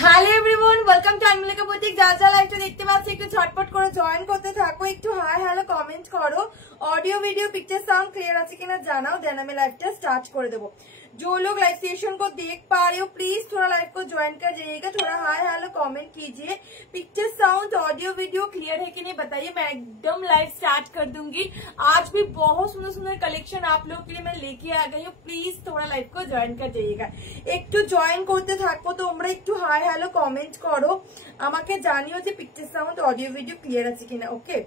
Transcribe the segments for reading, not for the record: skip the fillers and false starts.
Hello everyone, welcome to Anmilika boutique. যা যা লাইভটা দেখতে পাচ্ছ একটু ঝটপট করে জয়েন করতে থাকো, একটু হাই হ্যালো কমেন্ট করো, audio video picture sound clear আছে কিনা জানাও, দেন আমি লাইভটা स्टार्ट कर देबो। जो लोग लाइव सेशन को देख पा रहे हो प्लीज थोड़ा लाइव को ज्वाइन कर जाइएगा, थोड़ा हाय हेलो कमेंट कीजिए। Picture sound audio video clear है कि नहीं बताइए, मैं एकदम लाइव स्टार्ट कर दूंगी। आज भी बहुत सुंदर सुंदर कलेक्शन आप लोगों के लिए मैं लेके आ गई हूँ, प्लीज थोड़ा लाइव को ज्वाइन कर जाइएगा। একটু জয়েন করতে থাকবো, তোমরা একটু হাই হ্যালো কমেন্ট করো, আমাকে জানিও যে picture sound audio video clear আছে কিনা। ওকে,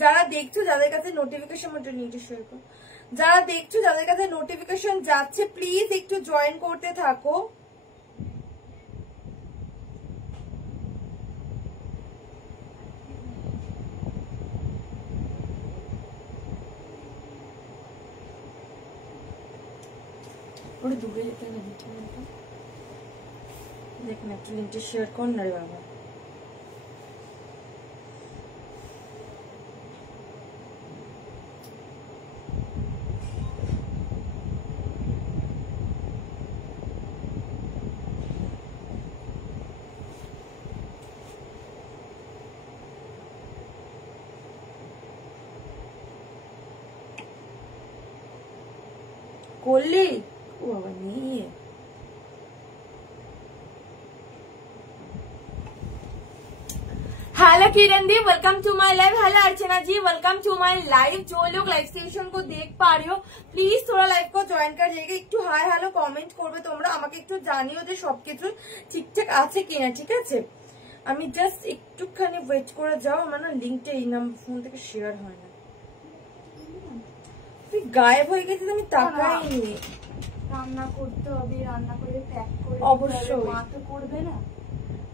যারা দেখছো যাদের কাছে নোটিফিকেশন যারা দেখছো যাদের কাছে নোটিফিকেশন যাচ্ছে প্লিজ একটু জয়েন করতে থাকো। ওটা দূরে যেতে না, দেখ না একটু লিঙ্কটা শেয়ার কর না রে বাবা। করলি ও বাবা নিয়ে hello Kiran di, welcome to my live. Hello Archana ji, welcome to my live. जो लोग लाइव सेशन को देख पा रही हो प्लिज थोड़ा लाइव को জয়েন कर जाइएगा, একটু হাই হ্যালো কমেন্ট করবে তোমরা, আমাকে একটু জানিও যে সবকিছু ঠিকঠাক আছে কিনা। ঠিক আছে, আমি জাস্ট একটুখানি ওয়েট করে যাও, আমার না লিংকটা এই নাম্বার ফোন থেকে শেয়ার হয় না। তুই গায়েব হয়ে গেছিস, আমি তাকাইনি। রান্না করতে হবে, রান্না করে প্যাক করে অবশ্যই মা তো করবে না।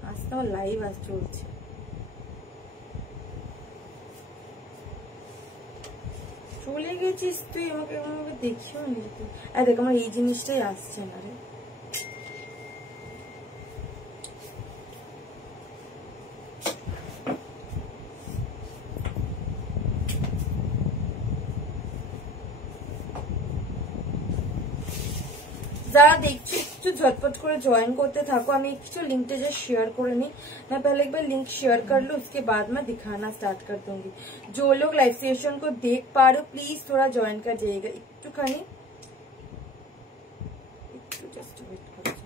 আজ তো আমার লাইভ আজ চলছে। চলে গেছিস তুই, আমাকে এমনভাবে দেখিও নি তুই। দেখ আমার এই জিনিসটাই আসছে না রে। যারা দেখছো একটু झटपट করে জয়েন করতে থাকো, আমি একটু लिंक जो शेयर করে নি। मैं पहले एक बार लिंक शेयर कर लूं, उसके बाद मैं दिखाना स्टार्ट कर दूंगी। जो लोग लाइव सेशन को देख पा रहे हो प्लीज थोड़ा ज्वाइन कर जाइएगा, একটু খানি একটু জাস্ট ওয়েট করো।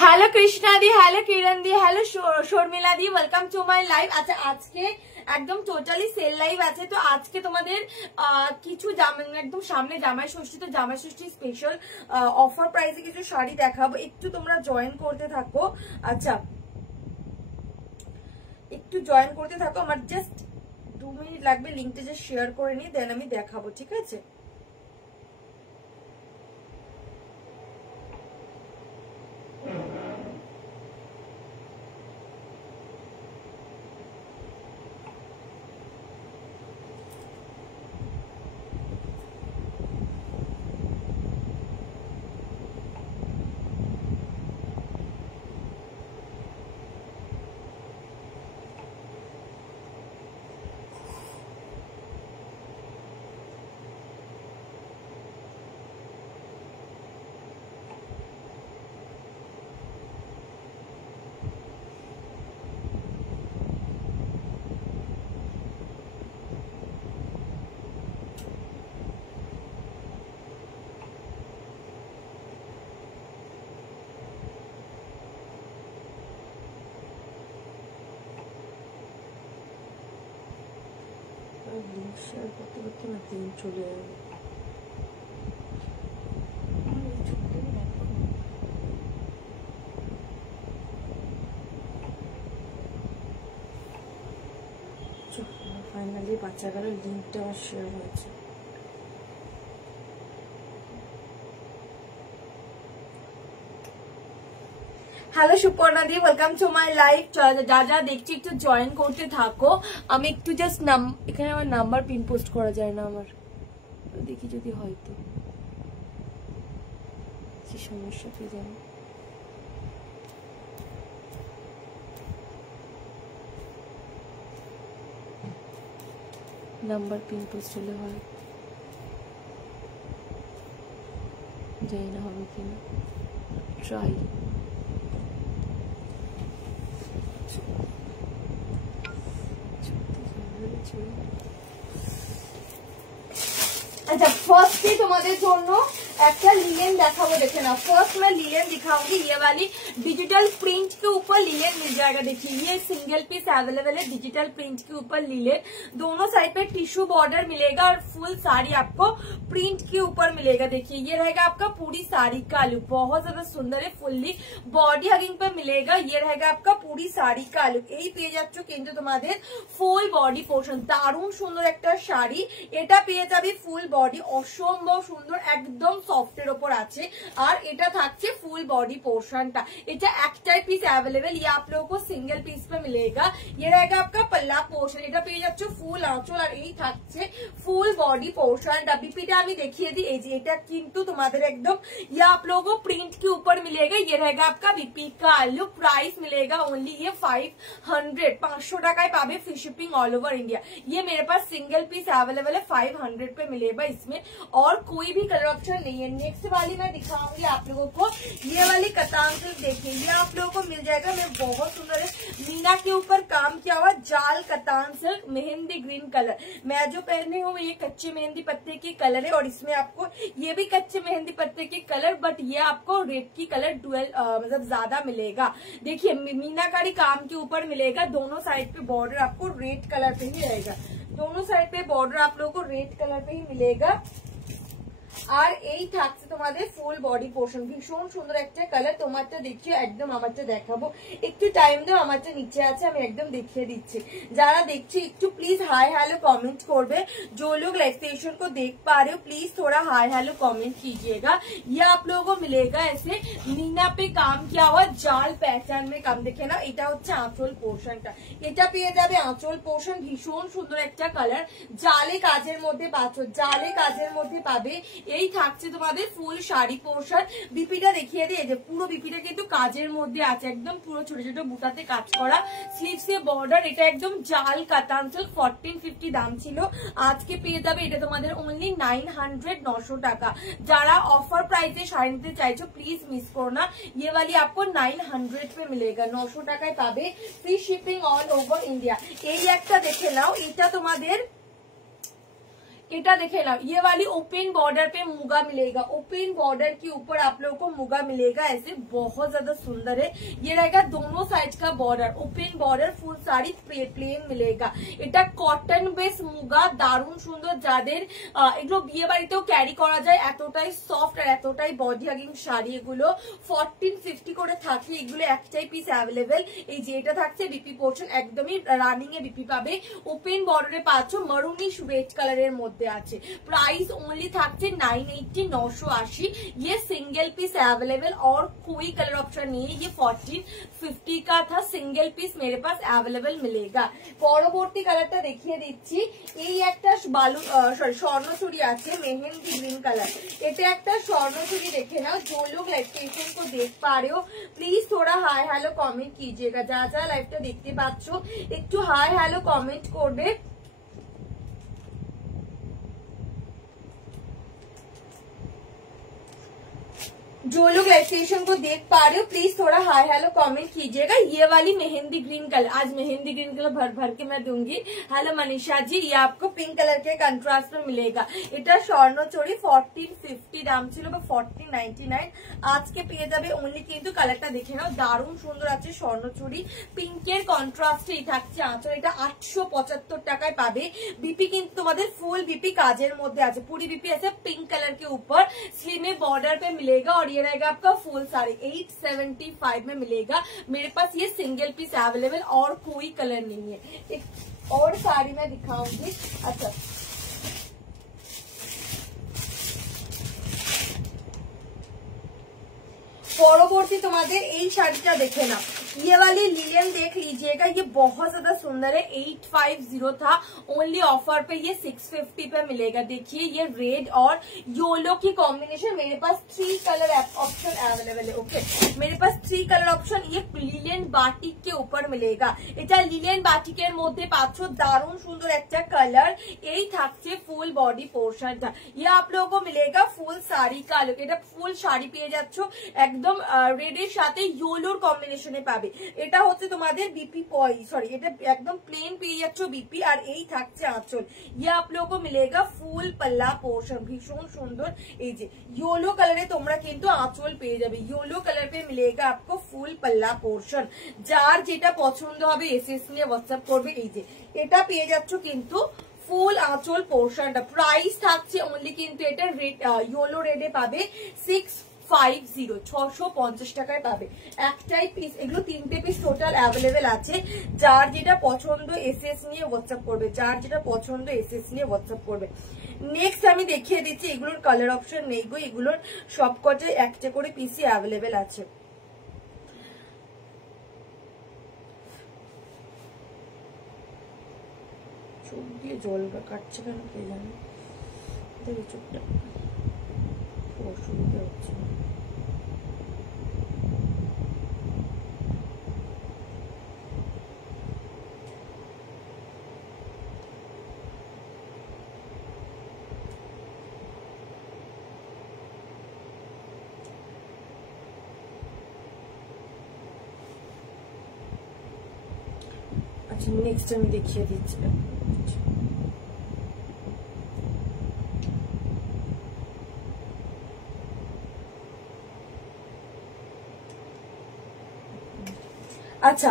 Hello Krishna di, hello Kiran di, hello Sharmila di, welcome to my live. আচ্ছা আজকে একদম টোটালি সেল লাইভ আছে, তো আজকে তোমাদের কিছু একদম সামনে জামাই ষষ্ঠী, তো জামাই ষষ্ঠী স্পেশাল অফার প্রাইসে কিছু শাড়ি দেখাবো, একটু তোমরা জয়েন করতে থাকো। আচ্ছা একটু জয়েন করতে থাকো, আমার জাস্ট 2 মিনিট লাগবে, লিংকটা যে শেয়ার করে নি দেন আমি দেখাবো। ঠিক আছে, লিঙ্ক শেয়ার করতে করতে না দিন চলে যাবে। ফাইনালি বাচ্চা গেল, লিঙ্কটা আমার শেয়ার হয়েছে। Hello Suparna the, welcome to my live. যা যা দেখছি একটু জয়েন করতে থাকো। আমি একটু জাস্ট এখানে আমার নাম্বার পিন পোস্ট করা যায় না, আমার দেখি যদি হয়তো কি সমস্যা কি জানি। নাম্বার পিন পোস্ট হলে হয়, জানি না হবে কিনা, ট্রাই। अच्छा फर्स्ट ही तुम्हारे জন্য একটা लिलेन देखाबो, देखे ना। फर्स्ट मैं लिलेन दिखाऊंगी, ये वाली डिजिटल प्रिंट के ऊपर लिलेन मिल जाएगा। देखिए ये सिंगल पीस अवेलेबल है, डिजिटल प्रिंट के ऊपर लिलेन। दोनों साइड पे टिश्यू बॉर्डर मिलेगा और फुल साड़ी आपको प्रिंट के ऊपर मिलेगा। देखिए ये रहेगा आपका पूरी साड़ी का लुक, बहुत ज्यादा सुंदर है। फुल्ली बॉडी हगिंग पे मिलेगा। ये रहेगा आपका पूरी साड़ी का लुक। এই পেয়ে যাচ্ছ কিন্তু তোমাদের ফুল বডি পোর্শন, দারুণ সুন্দর একটা শাড়ি। এটা পেয়ে যাবে ফুল बॉडी, অসম্ভব সুন্দর, একদম সফটের ওপর আছে। আর এটা থাকছে ফুল बॉडी पोर्शन। এটা একটাই পিস अवेलेबल, ये आप लोगों को सिंगल पीस पे मिलेगा। ये रहेगा आपका पल्ला पोर्शन। এটা পেয়ে যাচ্ছ ফুল আঁচল, আর এই থাকছে ফুল बॉडी पोर्शन। বিপিটা আমি দেখিয়ে দিই, এই যে এটা কিন্তু তোমাদের একদম ये आप लोगों को प्रिंट के ऊपर मिलेगा। ये रहेगा आपका बीपी का लुक। प्राइस मिलेगा ओनली ये 500, 500 টাকায় পাবে, free shipping all over India. ये मेरे पास सिंगल पीस अवेलेबल है, 500 पे मिलेगा। इसमें और कोई भी कलर ऑप्शन नहीं है। नेक्स्ट वाली मैं दिखाऊंगी आप लोगों को, ये वाली कतान सिल्क। देखिए ये आप लोगों को मिल जाएगा, मैं बहुत सुंदर है, मीना के ऊपर काम किया हुआ जाल कतान सिल्क, मेहंदी ग्रीन कलर। मैं जो पहने हूँ ये कच्चे मेहंदी पत्ते की कलर है, और इसमें आपको ये भी कच्चे मेहंदी पत्ते की कलर, बट ये आपको रेड की कलर डुअल मतलब ज्यादा मिलेगा। देखिए मीनाकारी काम के ऊपर मिलेगा। दोनों साइड पे बॉर्डर आपको रेड कलर पे ही रहेगा। दोनों साइड पे बॉर्डर आप लोगों को रेड कलर पे ही मिलेगा। আর এই থাকছে তোমাদের ফুল বডি পোর্শন, ভীষণ সুন্দর একটা কালার। তোমারটা দেখিও, একদম আমারটা দেখাবো, একটু টাইম দাও, আমারটা নিচে আছে, আমি একদম দেখিয়ে দিচ্ছি। যারা দেখছি একটু প্লিज हाय हेलो कमेंट করবে। जो लोग लाइव सेशन को देख पा रहे हो प्लीज थोड़ा हाय हेलो कमेंट कीजिएगा। ये आप लोगों को मिलेगा ऐसे मीना पे काम किया हुआ জাল প্যাটার্ন में काम। দেখে না, এটা হচ্ছে আঁচল পোর্শনটা। এটা পেয়ে যাবে আঁচল পোর্শন, ভীষণ সুন্দর একটা কালার, জালে কাজের মধ্যে পাচ্ছ, জালে কাজের মধ্যে পাবে। এই থাকছে তোমাদের ফুল শাড়ি পোর্শন। বিপিটা দেখিয়ে দিই, যে পুরো বিপিটা কিন্তু কাজের মধ্যে আছে, একদম পুরো ছোট ছোট বুটাতে কাজ করা, স্লিভস এ বর্ডার। এটা একদম জাল কাতান সিল্ক, 1450 দাম ছিল, আজকে পেয়ে যাবে এটা তোমাদের অনলি 900, 900 টাকা। যারা অফার প্রাইসে শাড়ি নিতে চাইছো প্লিজ মিস করো না। ये वाली आपको 900 पे मिलेगा, 900 টাকায় পাবে, free shipping all over India. এই একটা দেখে নাও, এটা তোমাদের এটা देखे ना, ये वाली ओपन बॉर्डर पे मुगा मिलेगा। ओपन बॉर्डर के ऊपर आप लोगों को मुगा मिलेगा, ऐसे बहुत ज्यादा सुंदर है। ये रहेगा दोनों साइड का border, open border, full sari plain मिलेगा। এটা কটন বেস মুগা, দারুণ সুন্দর। যাদের এগুলো বিয়ে বাড়িতেও ক্যারি করা যায়, এতটাই সফট আর এতটাই বডি হাগিং শাড়ি। এগুলো 1450 করে থাকে, এগুলো একটাই পিস অ্যাভেলেবেল। এই যে এটা থাকছে বিপি পোর্শন, একদমই রানিং এ বিপি পাবে। ওপেন বর্ডারে পাচ্ছ মারুনিশ রেড কালারের মধ্যে আছে। प्राइस ओनली থাকছে 980, 980। ये सिंगल पीस अवेलेबल और कोई कलर ऑप्शन नहीं है। ये 1450 का था, सिंगल पीस मेरे पास अवेलेबल मिलेगा। পরবর্তী কালারটা দেখিয়ে দিচ্ছি। এই একটা বালু সরি স্বর্ণচুরি আছে, মেহেন্দি গ্রিন কালার। এটা একটা স্বর্ণচুরি, দেখে নাও। जो लोग लाइव सेशन को देख पा रहे हो प्लीज थोड़ा हाय हेलो कमेंट कीजिएगा। যা যা লাইভটা দেখতে পাচ্ছ একটু হাই হ্যালো কমেন্ট করবে। जो लोग लाइव सेशन को देख पा रहे हो प्लीज थोड़ा हाय हेलो कमेंट कीजिएगा। ये वाली मेहंदी ग्रीन कलर, आज मेहंदी ग्रीन कलर भर भर के मैं दूंगी। हेलो मनीषा जी, ये आपको पिंक कलर के कंट्रास्ट में मिलेगा। এটা স্বর্ণচুরি 1450 দাম ছিল বা 1499, আজকে পেয়ে যাবে অনলি। কিন্তু কালারটা দেখে নাও, দারুণ সুন্দর আছে। স্বর্ণচুরি পিঙ্কের কন্ট্রাস্টেই থাকছে আঁচল। এটা 875 টাকায় পাবে। बीपी কিন্তু তোমাদের ফুল बीपी কাজের মধ্যে আছে, पूरी बीपी ऐसे पिंक कलर के ऊपर स्लीव में बॉर्डर पे मिलेगा और ये रहेगा आपका फुल साड़ी 875 में मिलेगा। मेरे पास ये सिंगल पीस अवेलेबल और कोई कलर नहीं है। एक और साड़ी मैं दिखाऊंगी। अच्छा পরবর্তী তোমাদের এই শাড়িটা দেখে না, ये वाली लिलियन देख लीजिएगा, ये बहुत ज्यादा सुंदर है। 850 था, ओनली ऑफर पे ये 650 पे मिलेगा। देखिए ये रेड और येलो की कॉम्बिनेशन। मेरे पास 3 कलर ऑप्शन अवेलेबल है। ओके, मेरे पास 3 कलर ऑप्शन। ये लिलियन बाटिक के ऊपर मिलेगा। এটা লিলিয়ান বাটিকের মধ্যে পাচ্ছ দারুণ সুন্দর একটা কালার। এই থাকছে ফুল বডি পোর্শনটা। ये आप लोगों को मिलेगा फुल साड़ी का लुक। এটা ফুল শাড়ি পেয়ে যাচ্ছ একদম রেডের সাথে येलोর কম্বিনেশনে পাবে। এটা হচ্ছে তোমাদের बीपी सॉरी এটা একদম প্লেন পেয়ে যাচ্ছ बीपी। আর এই থাকছে আঁচল। ये आप लोगों को मिलेगा ফুল পাল্লা পোর্শন, ভীষণ সুন্দর। এই যে येलो কালারে তোমরা কিন্তু আঁচল পেয়ে যাবে। येलो कलर पे मिलेगा आपको फुल पल्ला पोर्शन। যার যেটা পছন্দ হবে এসএস নিয়ে হোয়াটসঅ্যাপ করবে। এই যে এটা পেয়ে যাচ্ছ কিন্তু ফুল আঁচল পোর্শনটা। প্রাইস থাকছে অনলি কিন্তু এটা রেড येलो রেডে পাবে 650 টাকায় পাবে। একটাই পিস, এগুলো 3টে পিস টোটাল অ্যাভেলেবেল আছে। যার যেটা পছন্দ এসএস নিয়ে হোয়াটসঅ্যাপ করবে, যার যেটা পছন্দ এসএস নিয়ে হোয়াটসঅ্যাপ করবে। নেক্সট আমি দেখিয়ে দিচ্ছি, এগুলোর কালার অপশন নেই গো, এগুলোর সবকটা একটা করে পিসই অ্যাভেলেবেল আছে। চোখ দিয়ে জল কাটছে কেন কে জানে, দেখো চোখটা অসুবিধা হচ্ছে। আচ্ছা নেক্সট আমি দেখিয়ে দিচ্ছি। আচ্ছা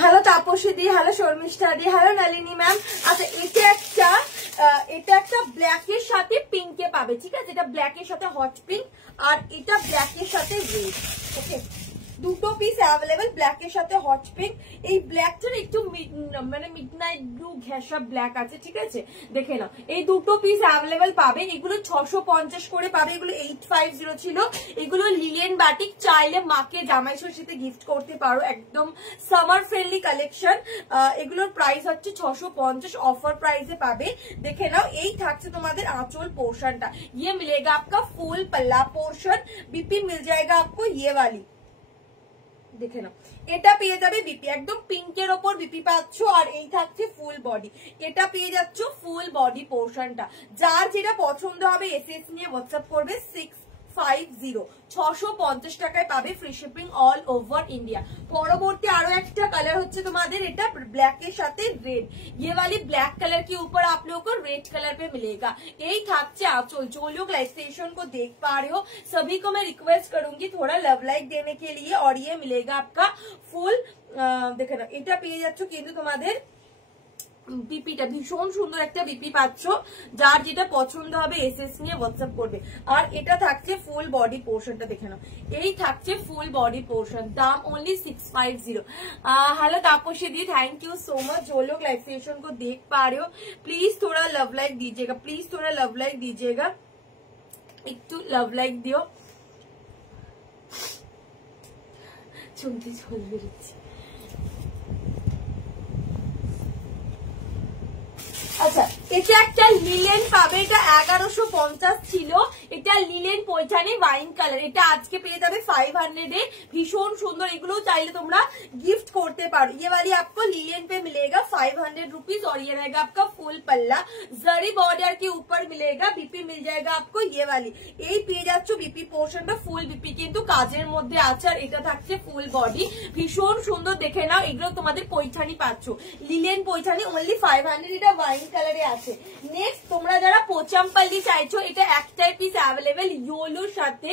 হ্যালো তাপসী দি, হ্যালো শর্মিষ্ঠা দি, হ্যালো নলিনী ম্যাম। আচ্ছা এটা একটা ব্ল্যাকের সাথে পিঙ্কে পাবে, ঠিক আছে? এটা ব্ল্যাকের সাথে হট পিঙ্ক আর এটা ব্ল্যাকের সাথে রেড। ওকে, দুটো পিস অ্যাভেলেবেল ব্ল্যাকের সাথে হট পিঙ্ক। এই ব্ল্যাকটার একটু মানে মিডনাইট ব্লু ঘেঁষা ব্ল্যাক আছে, ঠিক আছে? দেখে নাও, এই দুটো পিস অ্যাভেলেবেল পাবে। এগুলো 650 করে পাবে। এগুলো 850 ছিল। এগুলো লিলিয়ান বাটিক, চাইলে মাকে জামাই ষষ্ঠীতে গিফট করতে পারো। একদম সামার ফ্রেন্ডলি কালেকশন। এগুলোর প্রাইস হচ্ছে 650, অফার প্রাইসে পাবে। দেখে নাও, এই থাকছে তোমাদের আঁচল পোর্শনটা। ये मिलेगा आपका फुल पल्ला पोर्शन। बीपी मिल जाएगा आपको ये वाली, দেখে নাও। এটা পেয়ে যাবে বিপি, একদম পিঙ্কের ওপর বিপি পাচ্ছ। আর এই থাকছে ফুল বডি, এটা পেয়ে যাচ্ছ ফুল বডি পোর্শনটা। যার যেটা পছন্দ হবে এসএস নিয়ে হোয়াটসঅ্যাপ করবে। 650 টাকায় পাবে, free shipping all over India. পরবর্তী আরো একটা কালার হচ্ছে তোমাদের, এটা ব্ল্যাক এর সাথে रेड। ये वाली ब्लैक कलर के ऊपर आप लोगों को रेड कलर पे मिलेगा। यही থাকছে আঁচল। जो लोग लाइव सेशन को देख पा रहे हो सभी को मैं रिक्वेस्ट करूंगी थोड़ा लव लाइक देने के लिए। और ये मिलेगा आपका फुल, দেখে নাও, এটা পেয়ে যাচ্ছ কিন্তু তোমাদের বিপিটা ভীষণ সুন্দর একটা বিপি পাচ্ছ। যার যেটা পছন্দ হবে এসএস নিয়ে হোয়াটসঅ্যাপ করবে। আর এটা থাকছে ফুল বডি পোর্শনটা, দেখে নাও, এই থাকছে ফুল বডি পোর্শন। দাম only 650। Hello Taapsee the, thank you so much. जो लोग लाइव सेशन को देख पा रहे हो प्लीज थोड़ा लव लाइक दीजिएगा, प्लीज थोड़ा लव लाइक दीजिएगा, একটু लव लाइक दियो। চলতে চল বেরোচ্ছি। আচ্ছা এটা একটা লিলেন পাবে, এটা 1150 ছিল। এটা লিলেন পৈঠানি ওয়াইন কালার, এটা আজকে পেয়ে যাবে 500 এ, ভীষণ সুন্দর। এগুলো চাইলে তোমরা गिफ्ट করতে পারো। ये वाली आपको लीलेन पे मिलेगा 500 रुपीज और ये रहेगा आपका फुल पल्ला, जरी बॉर्डर के ऊपर मिलेगा, बीपी मिल जाएगा आपको ये वाली। এই পেয়ে যাচ্ছ বিপি পোর্শনটা ফুল বিপি কিন্তু কাজের মধ্যে আছে, আর এটা থাকছে ফুল বডি, ভীষণ সুন্দর। দেখে নাও, এগুলো তোমাদের পৈঠানি পাচ্ছ, লিলেন পৈঠানি অনলি 500, এটা ওয়াইন কালারে আছে। নেক্সট তোমরা যারা পোচামপাল্লি চাইছো, এটা একটাই পিস अवेलेबल येलोর সাথে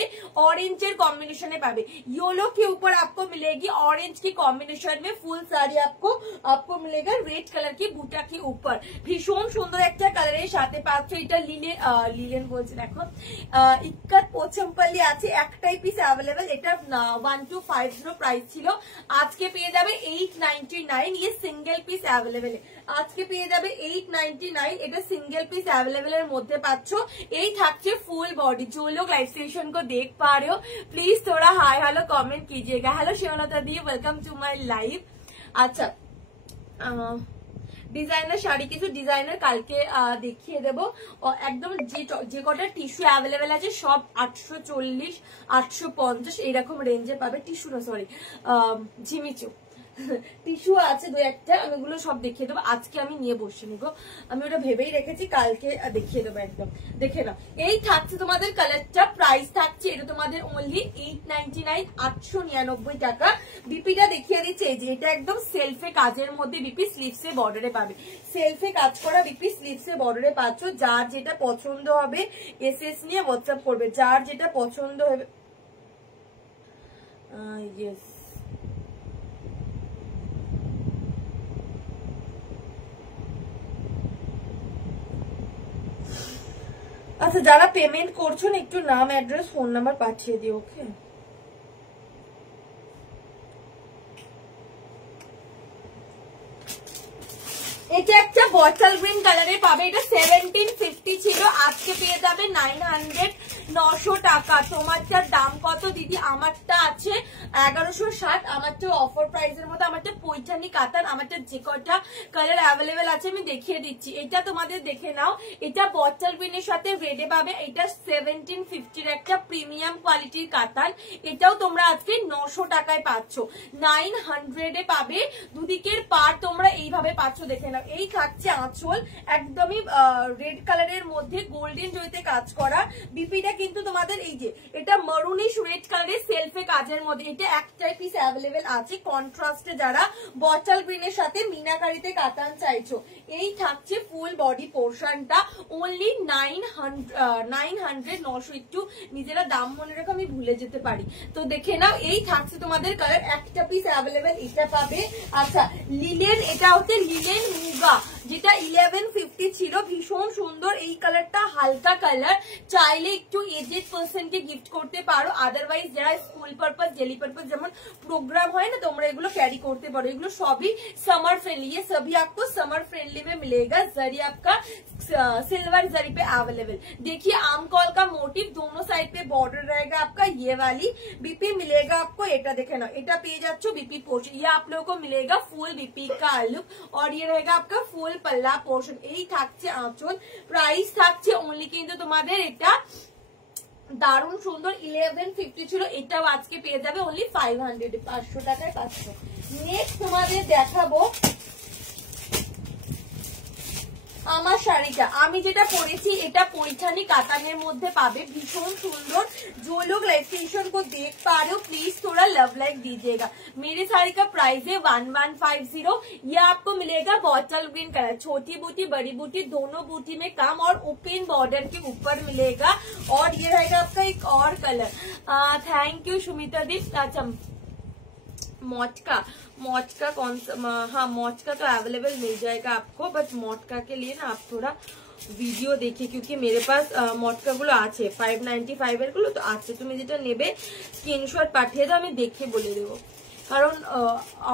ऑरेंजের কম্বিনেশনে পাবে। येलो के ऊपर आपको मिलेगी ऑरेंज की कॉम्बिनेशन में फुल साड़ी, आपको मिलेगा रेड कलर की बूटा के ऊपर, ভীষণ সুন্দর একটা কালারের সাথে পাচ্ছ। এটা লিলেন বলছে দেখো, ইক্কাত পোচামপাল্লি আছে, একটাই পিস अवेलेबल। এটা 1250 প্রাইস ছিল, আজকে পেয়ে যাবে 899। ये सिंगल পিস अवेलेबल है, আজকে পেয়ে যাবে 899। এটা सिंगल পিস अवेलेबल এর মধ্যে পাচ্ছ। এই থাকছে ফুল बॉडी। जो लोग लाइव सेशन को देख पा रहे हो प्लीज थोड़ा हाय हेलो कमेंट कीजिएगा। Hello Shivlata di, welcome to my live. আচ্ছা, ডিজাইনার শাড়ি কিছু ডিজাইনার কালকে দেখিয়ে দেবো। একদম যে কটা টিস্যু অ্যাভেলেবেল আছে সব 840 850 এইরকম রেঞ্জে পাবে। টিস্যু না, সরি, ঝিমিচু টিস্যু আছে দু একটা, আমি ওগুলো সব দেখিয়ে দেবো। আজকে আমি নিয়ে বসে নিবো, আমি ওটা ভেবেই রেখেছি, কালকে দেখিয়ে দেবো একদম। দেখে নাও, এই থাকছে তোমাদের কালারটা, প্রাইস থাকছে এটা তোমাদের অনলি 899, 899 টাকা। বিপিটা দেখিয়ে দিচ্ছে, এই যে এটা একদম সেলফে কাজের মধ্যে বিপি, স্লিভসে বর্ডারে পাবে, সেলফে কাজ করা বিপি, স্লিভসে বর্ডারে পাচ্ছ। যার যেটা পছন্দ হবে এসএস নিয়ে হোয়াটসঅ্যাপ করবে, যার যেটা পছন্দ হবে। ইয়েস, আচ্ছা যারা পেমেন্ট করছেন একটু নাম অ্যাড্রেস ফোন নাম্বার পাঠিয়ে দিও, ওকে। এটা একটা বটল গ্রিন কালারে পাবে, এটা 1750 ছিল, আজকে পেয়ে যাবে 900, 900 টাকা। তোমারটার দাম কত দিদি? আমারটা আছে 1160, আমারটা অফার প্রাইসের মধ্যে, আমারটা পৈঠানি কাতান, আমারটা যে কটা কালার অ্যাভেলেবেল আছে আমি দেখিয়ে দিচ্ছি। এটা তোমাদের দেখে নাও, এটা বটল গ্রিনের সাথে রেডে পাবে, এটা 1750 একটা প্রিমিয়াম কোয়ালিটির কাতান, এটাও তোমরা আজকে 900 টাকায় পাচ্ছ, 900 এ পাবে। দুদিকের পার তোমরা এইভাবে পাচ্ছ, দেখে নাও। এই থাকছে আঁচল, একদমই রেড কালারের মধ্যে গোল্ডেন জরিতে কাজ করা। বিপিটা কিন্তু তোমাদের এই যে এটা মারুনিশ রেড কালারের সেলফে কাজের মধ্যে, এটা একটাই পিস অ্যাভেলেবেল আছে। কন্ট্রাস্টে যারা বটল গ্রিনের সাথে মিনাকারিতে কাতান চাইছো, এই থাকছে ফুল বডি পোর্শনটা অনলি 900, 900 একটু নিজেরা দাম মনে রাখো, আমি ভুলে যেতে পারি। তো দেখে নাও, এই থাকছে তোমাদের কালার, একটা পিস অ্যাভেলেবেল এটা পাবে। আচ্ছা, লিলেন, এটা হচ্ছে লিলেন মুগা, যেটা 1150 ছিল, ভীষণ সুন্দর। এই কালারটা হালকা কালার, চাইলে একটু এজেড পার্সন কে গিফট করতে পারো, আদারওয়াইজ যারা স্কুল পারপাস ডেলি পারপাস যেমন प्रोग्राम है ना, তোমরা এগুলো ক্যারি করতে পারো। এগুলো সবই समर फ्रेंडली, ये सभी आपको समर फ्रेंडली में मिलेगा। जरी आपका सिल्वर जरी पे अवेलेबल। देखिए आमकॉल का मोटिव, दोनों साइड पे बॉर्डर रहेगा आपका, ये वाली बीपी मिलेगा आपको। এটা দেখে নাও, এটা পেয়ে যাচ্ছ बीपी पोर्शन, ये आप लोगों को मिलेगा फुल बीपी का लुक, और ये रहेगा आपका फुल पल्ला पोर्शन। এই থাকছে আঁচল, প্রাইস থাকছে অনলি কিন্তু তোমাদের এটা দারুণ সুন্দর 1150 ছিল, এটাও আজকে পেয়ে যাবে অনলি 500, 500 টাকায় পাচ্ছ। নেক্সট তোমাদের দেখাবো আমার শাড়িটা, আমি যেটা পরেছি এটা পৈঠানি কাতানের মধ্যে পাবে, ভীষণ সুন্দর। जो लोग लाइव सेशन को देख पा रहे हो प्लीज थोड़ा लव लाइक दीजिएगा। मेरे साड़ी का प्राइस है 1150। ये आपको मिलेगा बॉटल ग्रीन कलर, छोटी बूटी बड़ी बूटी दोनों बूटी में काम, और ओपन बॉर्डर के ऊपर मिलेगा। और ये रहेगा आपका एक और कलर। थैंक यू सुमिता दी। अच्छा, मोटका कौन सा? हाँ, मोटका तो अवेलेबल मिल जाएगा आपको, बट मोटका के लिए ना आप थोड़ा ভিডিও দেখে, क्योंकि मेरे पास মটকা গুলো আছে 595 এর গুলো তো আছে। তুমি যেটা নেবে স্ক্রিনশট পাঠিয়ে দাও, আমি দেখে বলে দেবো, কারণ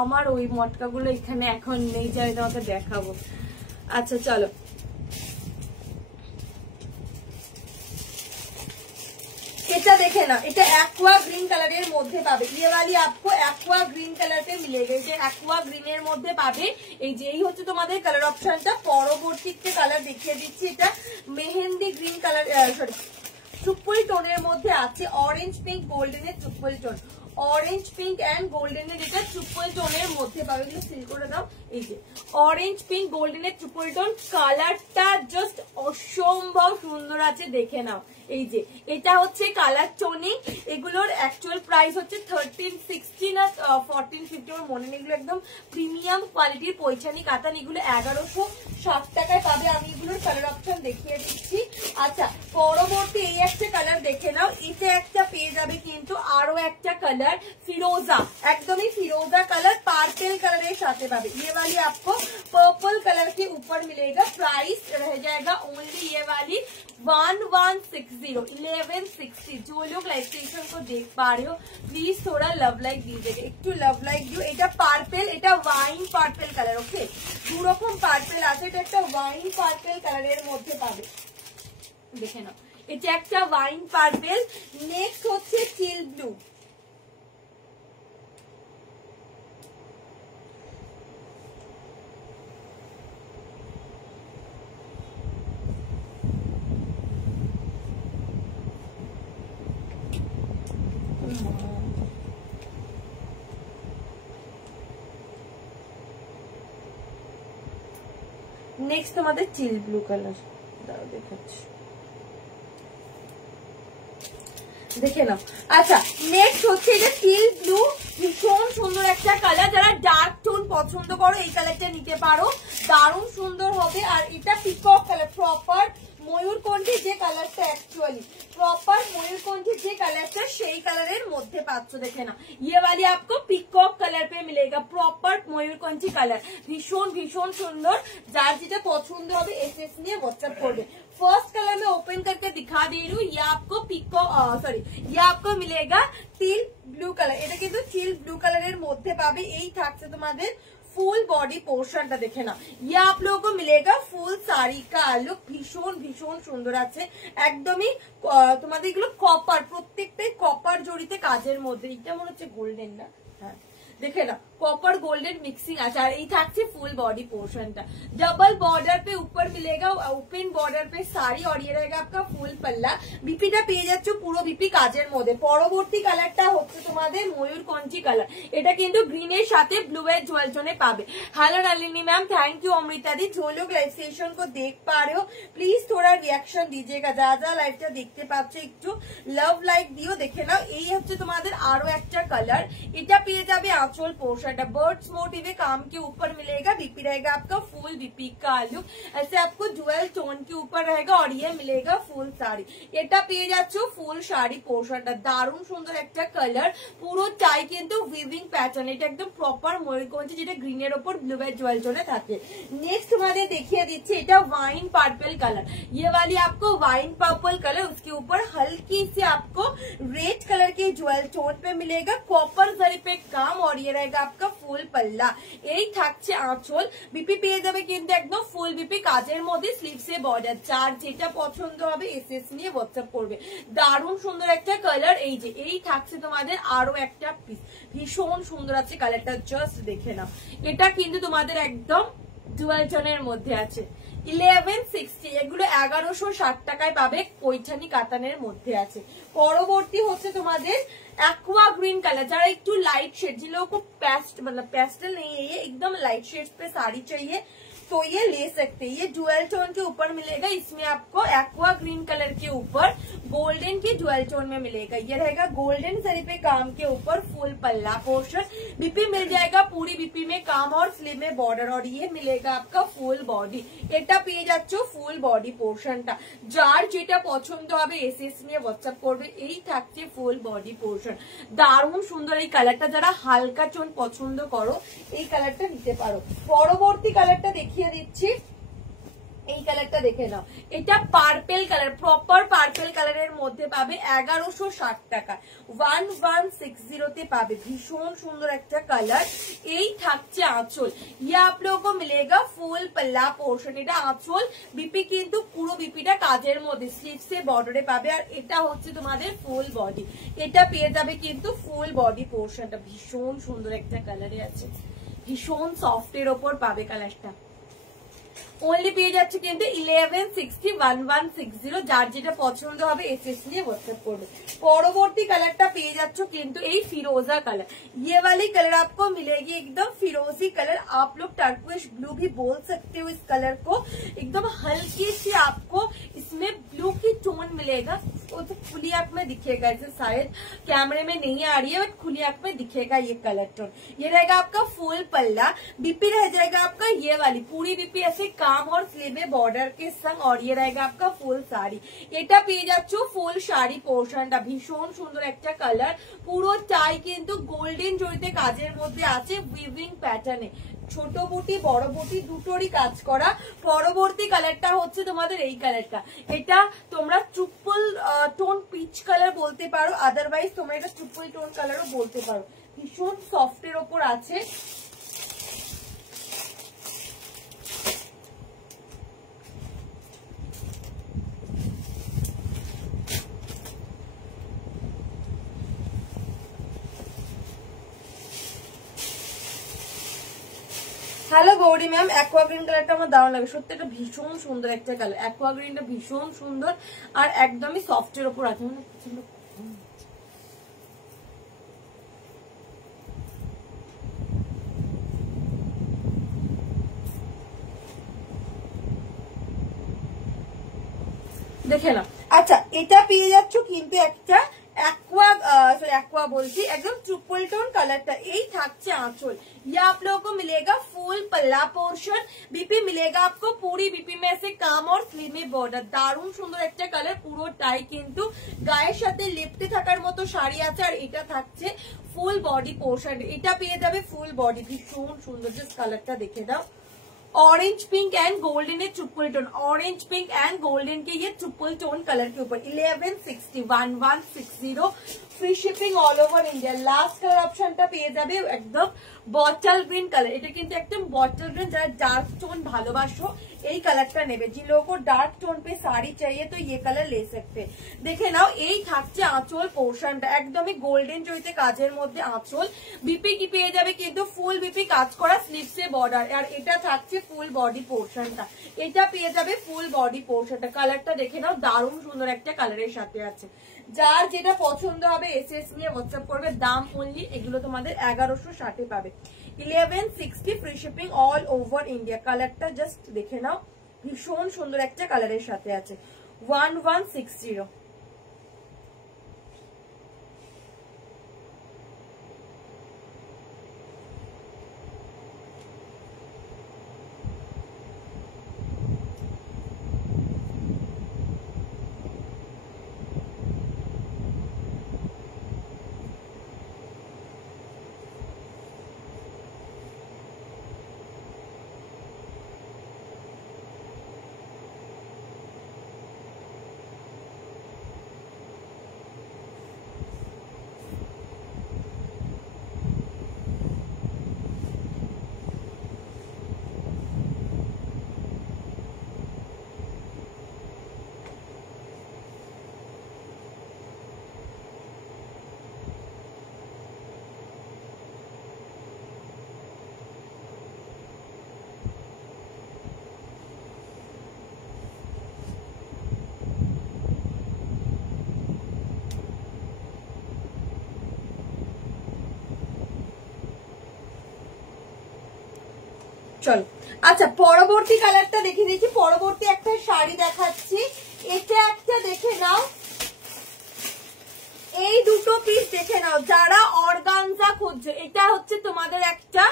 আমার ওই মটকা গুলো এখানে এখন নেই, যাই তোমাকে দেখাবো। আচ্ছা চলো, এটা দেখে না, এটা অ্যাকোয়া গ্রিন কালারের মধ্যে পাবে। ये वाली आपको অ্যাকোয়া গ্রিন কালার पे मिलेगा, এই যে অ্যাকোয়া গ্রিনের মধ্যে পাবে। এই যে এই হচ্ছে তোমাদের কালার অপশনটা। পরবর্তীতে কালার দেখিয়ে দিচ্ছি, এটা mehendi green colour, sorry triple টোনের মধ্যে আছে, অরেঞ্জ পিঙ্ক গোল্ডেনের triple tone, orange pink and গোল্ডেনের এটা ট্রিপল টোনের মধ্যে পাবে। এগুলো সিল করে দাও। এই যে অরেঞ্জ পিঙ্ক গোল্ডেনের ট্রিপল টোন, কালারটা জাস্ট অসম্ভব সুন্দর আছে, দেখে নাও। এই যে এটা হচ্ছে কালার টোনিং, এগুলোর অ্যাকচুয়াল প্রাইস হচ্ছে 1360 না 1450 আমার মনে নেই। এগুলো একদম প্রিমিয়াম কোয়ালিটির পৈঠানি কাতান, এগুলো 1160 টাকায় পাবে। আমি এগুলোর কালার অপশন দেখিয়ে দিচ্ছি। আচ্ছা, পরবর্তী এই একটা কালার দেখে নাও, এটা একটা পেয়ে যাবে কিন্তু আরো একটা কালার ফিরোজা, একদমই ফিরোজা কালার पर्पल कलर साथ पावे। ये वाली आपको पर्पल कलर के ऊपर मिलेगा, प्राइस रह जाएगा ओनली ये वाली 1160 जो लोग लाइव स्टेशन को देख पा रहे हो प्लीज थोड़ा लव लाइक दीजिएगा, একটু लव लाइक दिओ। এটা পার্পল, এটা ওয়াইন পার্পল কালার। ওকে, দু রকম পার্পল আছে, এটা একটা ওয়াইন পার্পল কালারের মধ্যে পাবে, দেখে নাও। এটা একটা ওয়াইন পার্পল। নেক্সট হচ্ছে চিল ব্লু। नेक्स्ट তোমাদের চিল ব্লু কালার দাও দেখাচ্ছি, দেখে নাও। আচ্ছা, নেক্সট হচ্ছে এটা চিল ব্লু, ভীষণ সুন্দর একটা কালার। যারা ডার্ক টোন পছন্দ করো এই কালারটা নিতে পারো, দারুণ সুন্দর হবে। আর এটা পিকক কালার, প্রপার ময়ূরকণ্ঠী যে কালারটা, অ্যাকচুয়ালি प्रॉपर मयूरकंठी जे कलर সেই কালারের মধ্যে পাচ্ছ, দেখে না। ये वाली आपको पिकॉक कलर पे मिलेगा, प्रॉपर मयूरकंठी कलर, भीषण भीषण सुंदर। যার যেটা পছন্দ হবে এসএস নিয়ে WhatsApp করবে। फर्स्ट कलर में ओपन करके दिखा दे रही हूँ, ये आपको पिकॉक ये आपको मिलेगा टील ब्लू कलर। এটা কিন্তু टील ब्लू कलर মধ্যে পাবে। এই থাকছে তোমাদের फुल बॉडी पोर्शन टा, देखे ना। ये आप लोगों को मिलेगा फुल साड़ी का लुक, भीषण भीषण सुंदर আছে একদমই। তোমাদের এগুলো কপার, প্রত্যেকটাই কপার জড়িতে কাজের মধ্যে। এটা মনে হচ্ছে গোল্ডেন না, হ্যাঁ देखे ना, कॉपर गोल्डन मिक्सिंग अच्छा। ये থাকছে फुल बॉडी पोर्शन टा, डबल बॉर्डर पे ऊपर मिलेगा ओपन बॉर्डर पे साड़ी, और ये रहेगा आपका फुल पल्ला। বিপিটা পেয়ে যাচ্ছ পুরো বিপি কাজের মধ্যে। পরবর্তী কালারটা হচ্ছে তোমাদের ময়ূরকণ্ঠী কালার, এটা কিন্তু গ্রিনের সাথে ব্লু এর জুয়েল টোনে পাবে। Hello Nalini ma'am, thank you Amrita di. जो लोग लाइव सेशन को देख पा रहे हो प्लीज थोड़ा रिएक्शन दीजिएगा, যা যা লাইভটা দেখতে পাচ্ছ একটু লাভ লাইক দিও। দেখে নাও, এই হচ্ছে তোমাদের আরো একটা কালার। এটা পেয়ে যাবে आंचल पोर्शन, बर्ड्स मोटिव काम के ऊपर मिलेगा। बीपी रहेगा आपका फुल बीपी का लुक, ऐसे आपको डुअल टोन के ऊपर रहेगा, और ये मिलेगा फुल साड़ी। এটা পেয়ে যাচ্ছ ফুল শাড়ি পোর্শনটা, দারুণ সুন্দর একটা কালার, পুরোটাই কিন্তু উইভিং প্যাটার্ন। এটা একদম প্রপার ময়ূরকণ্ঠী, যেটা গ্রিনের ওপর ব্লু এর জুয়েল টোনে থাকে। नेक्स्ट তোমাদের দেখিয়ে দিচ্ছি, এটা वाइन पर्पल कलर। ये वाली आपको वाइन पर्पल कलर, उसके ऊपर हल्की से आपको रेड कलर के জুয়েল टोन पे मिलेगा, कॉपर जरी पे काम, और ये रहेगा आपका ফুল পাল্লা। এই থাকছে আঁচল। বিপি পেয়ে যাবে কিন্তু একদম ফুল বিপি কাজের মধ্যে, স্লিভসে বর্ডার। যার যেটা পছন্দ হবে এসএস নিয়ে WhatsApp করবে। দারুণ সুন্দর একটা কালার। এই যে এই থাকছে তোমাদের আরো একটা পিস, ভীষণ সুন্দর আছে কালারটা, জাস্ট দেখে নাও। এটা কিন্তু তোমাদের একদম ডুয়াল টোনের মধ্যে আছে। 1160, এগুলো 1160 টাকায় পাবে, পৈঠানি কাতানের মধ্যে আছে। পরবর্তী হচ্ছে তোমাদের एक्वा ग्रीन कलर। जरा एक टू लाइट शेड, जिन लोगों को पेस्टल नहीं है, ये एकदम लाइट शेड पे साड़ी चाहिए तो ये ले सकते हैं। ये डुअल टोन के ऊपर मिलेगा, इसमें आपको एक्वा ग्रीन कलर के ऊपर गोल्डन के डुअल टोन में मिलेगा। ये रहेगा गोल्डन जरी पे काम के ऊपर फुल पल्ला पोर्शन। बीपी मिल जाएगा पूरी बीपी में काम, और स्लीव में बॉर्डर, और ये मिलेगा आपका फुल बॉडी। এটা পেয়ে যাচ্ছ ফুল বডি পোর্শনটা। যার যেটা পছন্দ হবে এসএস নিয়ে WhatsApp করবে। এই থাকছে ফুল বডি পোর্শন, দারুণ সুন্দর এই কালারটা। যারা হালকা টোন পছন্দ করো এই কালারটা নিতে পারো। পরবর্তী কালারটা দেখিয়ে দিচ্ছি, এই কালারটা দেখে নাও। এটা পার্পল কালার, প্রপার পার্পল কালারের মধ্যে পাবে 1160 টাকা, 1160 তে পাবে। ভীষণ সুন্দর একটা কালার। এই থাকছে আঁচল, ये आप लोगों को मिलेगा फुल पल्ला पोर्शन। এটা আঁচল, বিপি কিন্তু পুরো বিপিটা কাজের মধ্যে, স্লিভসে বর্ডারে পাবে। আর এটা হচ্ছে তোমাদের ফুল বডি, এটা পেয়ে যাবে কিন্তু ফুল বডি পোর্শনটা। ভীষণ সুন্দর একটা কালারে আছে, ভীষণ সফট এর ওপর পাবে কালারটা। অনলি পেয়ে যাচ্ছে কিন্তু 1160 যার যেটা পছন্দ হবে এসএস নিয়ে হোয়াটসঅ্যাপ করবে। পরবর্তী কালারটা পেয়ে যাচ্ছ কিন্তু এই फिरोजा कलर, ये वाली कलर आपको मिलेगी एकदम फिरोजी कलर, आप लोग टर्कोइश ब्लू भी बोल सकते हो इस कलर को। एकदम हल्की सी आपको इसमें ब्लू की टोन मिलेगा, वो तो खुली आंख में दिखेगा, ऐसे शायद कैमरे में नहीं आ रही है बट खुली आंख में दिखेगा ये कलर टोन। ये रहेगा आपका फुल पल्ला, बीपी रह जाएगा आपका ये वाली पूरी बीपी ऐसे काम और स्लीवे बॉर्डर के संग, और ये रहेगा आपका फुल साड़ी। এটা পেয়ে যাচ্ছ ফুল শাড়ি পোর্শনটা, ভীষণ সুন্দর একটা কালার, পুরো টাই কিন্তু গোল্ডেন জড়িতে কাজের মধ্যে আছে উইভিং প্যাটার্নে, ছোট বুটি বড় বুটি দুটোরই কাজ করা। পরবর্তী কালারটা হচ্ছে তোমাদের এই কালারটা, এটা তোমরা ট্রিপল টোন পিচ কালার বলতে পারো, আদারওয়াইজ তোমরা এটা ট্রিপল টোন কালারও বলতে পারো। ভীষণ সফটের ওপর আছে, hello Gauri ma'am, aqua green কালারটা আমার দারুণ লাগে, সত্যি এটা ভীষণ সুন্দর একটা কালার, অ্যাকোয়া গ্রিনটা ভীষণ সুন্দর আর একদমই সফটের ওপর আছে, মানে দেখে না। আচ্ছা এটা পেয়ে যাচ্ছ কিন্তু একটা एक्वा बोलती एकदम ट्रिपल टोन कलर, यही থাকছে आंचल। ये आप लोगों को मिलेगा फुल पल्ला पोर्शन, बीपी मिलेगा आपको पूरी बीपी में ऐसे काम और स्लीमी बॉर्डर, दारुण सुंदर একটা কালার, পুরো টাই কিন্তু গায়ের সাথে লিপটে থাকার মতো শাড়ি আছে, আর এটা থাকছে ফুল বডি পোর্শন, এটা পেয়ে যাবে ফুল বডি, ভীষণ সুন্দর। জাস্ট কালারটা দেখে দাও, ऑरेंज पिंक एंड गोल्डन है triple tone, orange pink and golden के ये ट्रिपल टोन कलर के ऊपर 1160 free shipping all over India. Last colour ऑप्शनটা পেয়ে যাবে একদম বটল গ্রিন কালার, এটা কিন্তু একদম বটল গ্রিন, যারা ডার্ক টোন ভালোবাসো এই কালারটা নেবে, जिन लोगों को डार्क टोन पे साड़ी चाहिए तो ये कलर ले सकते। দেখে নাও এই থাকছে আঁচল পোর্শনটা, একদমই গোল্ডেন জড়িতে কাজের মধ্যে আঁচল, বিপি কি পেয়ে যাবে কিন্তু ফুল বিপি কাজ করা স্লিভসে বর্ডার, আর এটা থাকছে ফুল বডি পোর্শনটা, এটা পেয়ে যাবে ফুল বডি পোর্শনটা। কালারটা দেখে নাও, দারুণ সুন্দর একটা কালারের সাথে আছে, যার যেটা পছন্দ হবে এসএস নিয়ে হোয়াটসঅ্যাপ করবে। দাম অনলি এগুলো তোমাদের 1160 পাবে, 1160 free shipping all over India. কালারটা জাস্ট দেখে নাও, ভীষণ সুন্দর একটা কালারের সাথে আছে, 1160। চলো আচ্ছা পরবর্তী কালারটা দেখে দিচ্ছি, পরবর্তী একটা শাড়ি দেখাচ্ছি, এটা একটা দেখে নাও, এই দুটো পিস দেখে নাও, যারা অর্গানজা খুঁজছে, এটা হচ্ছে তোমাদের একটা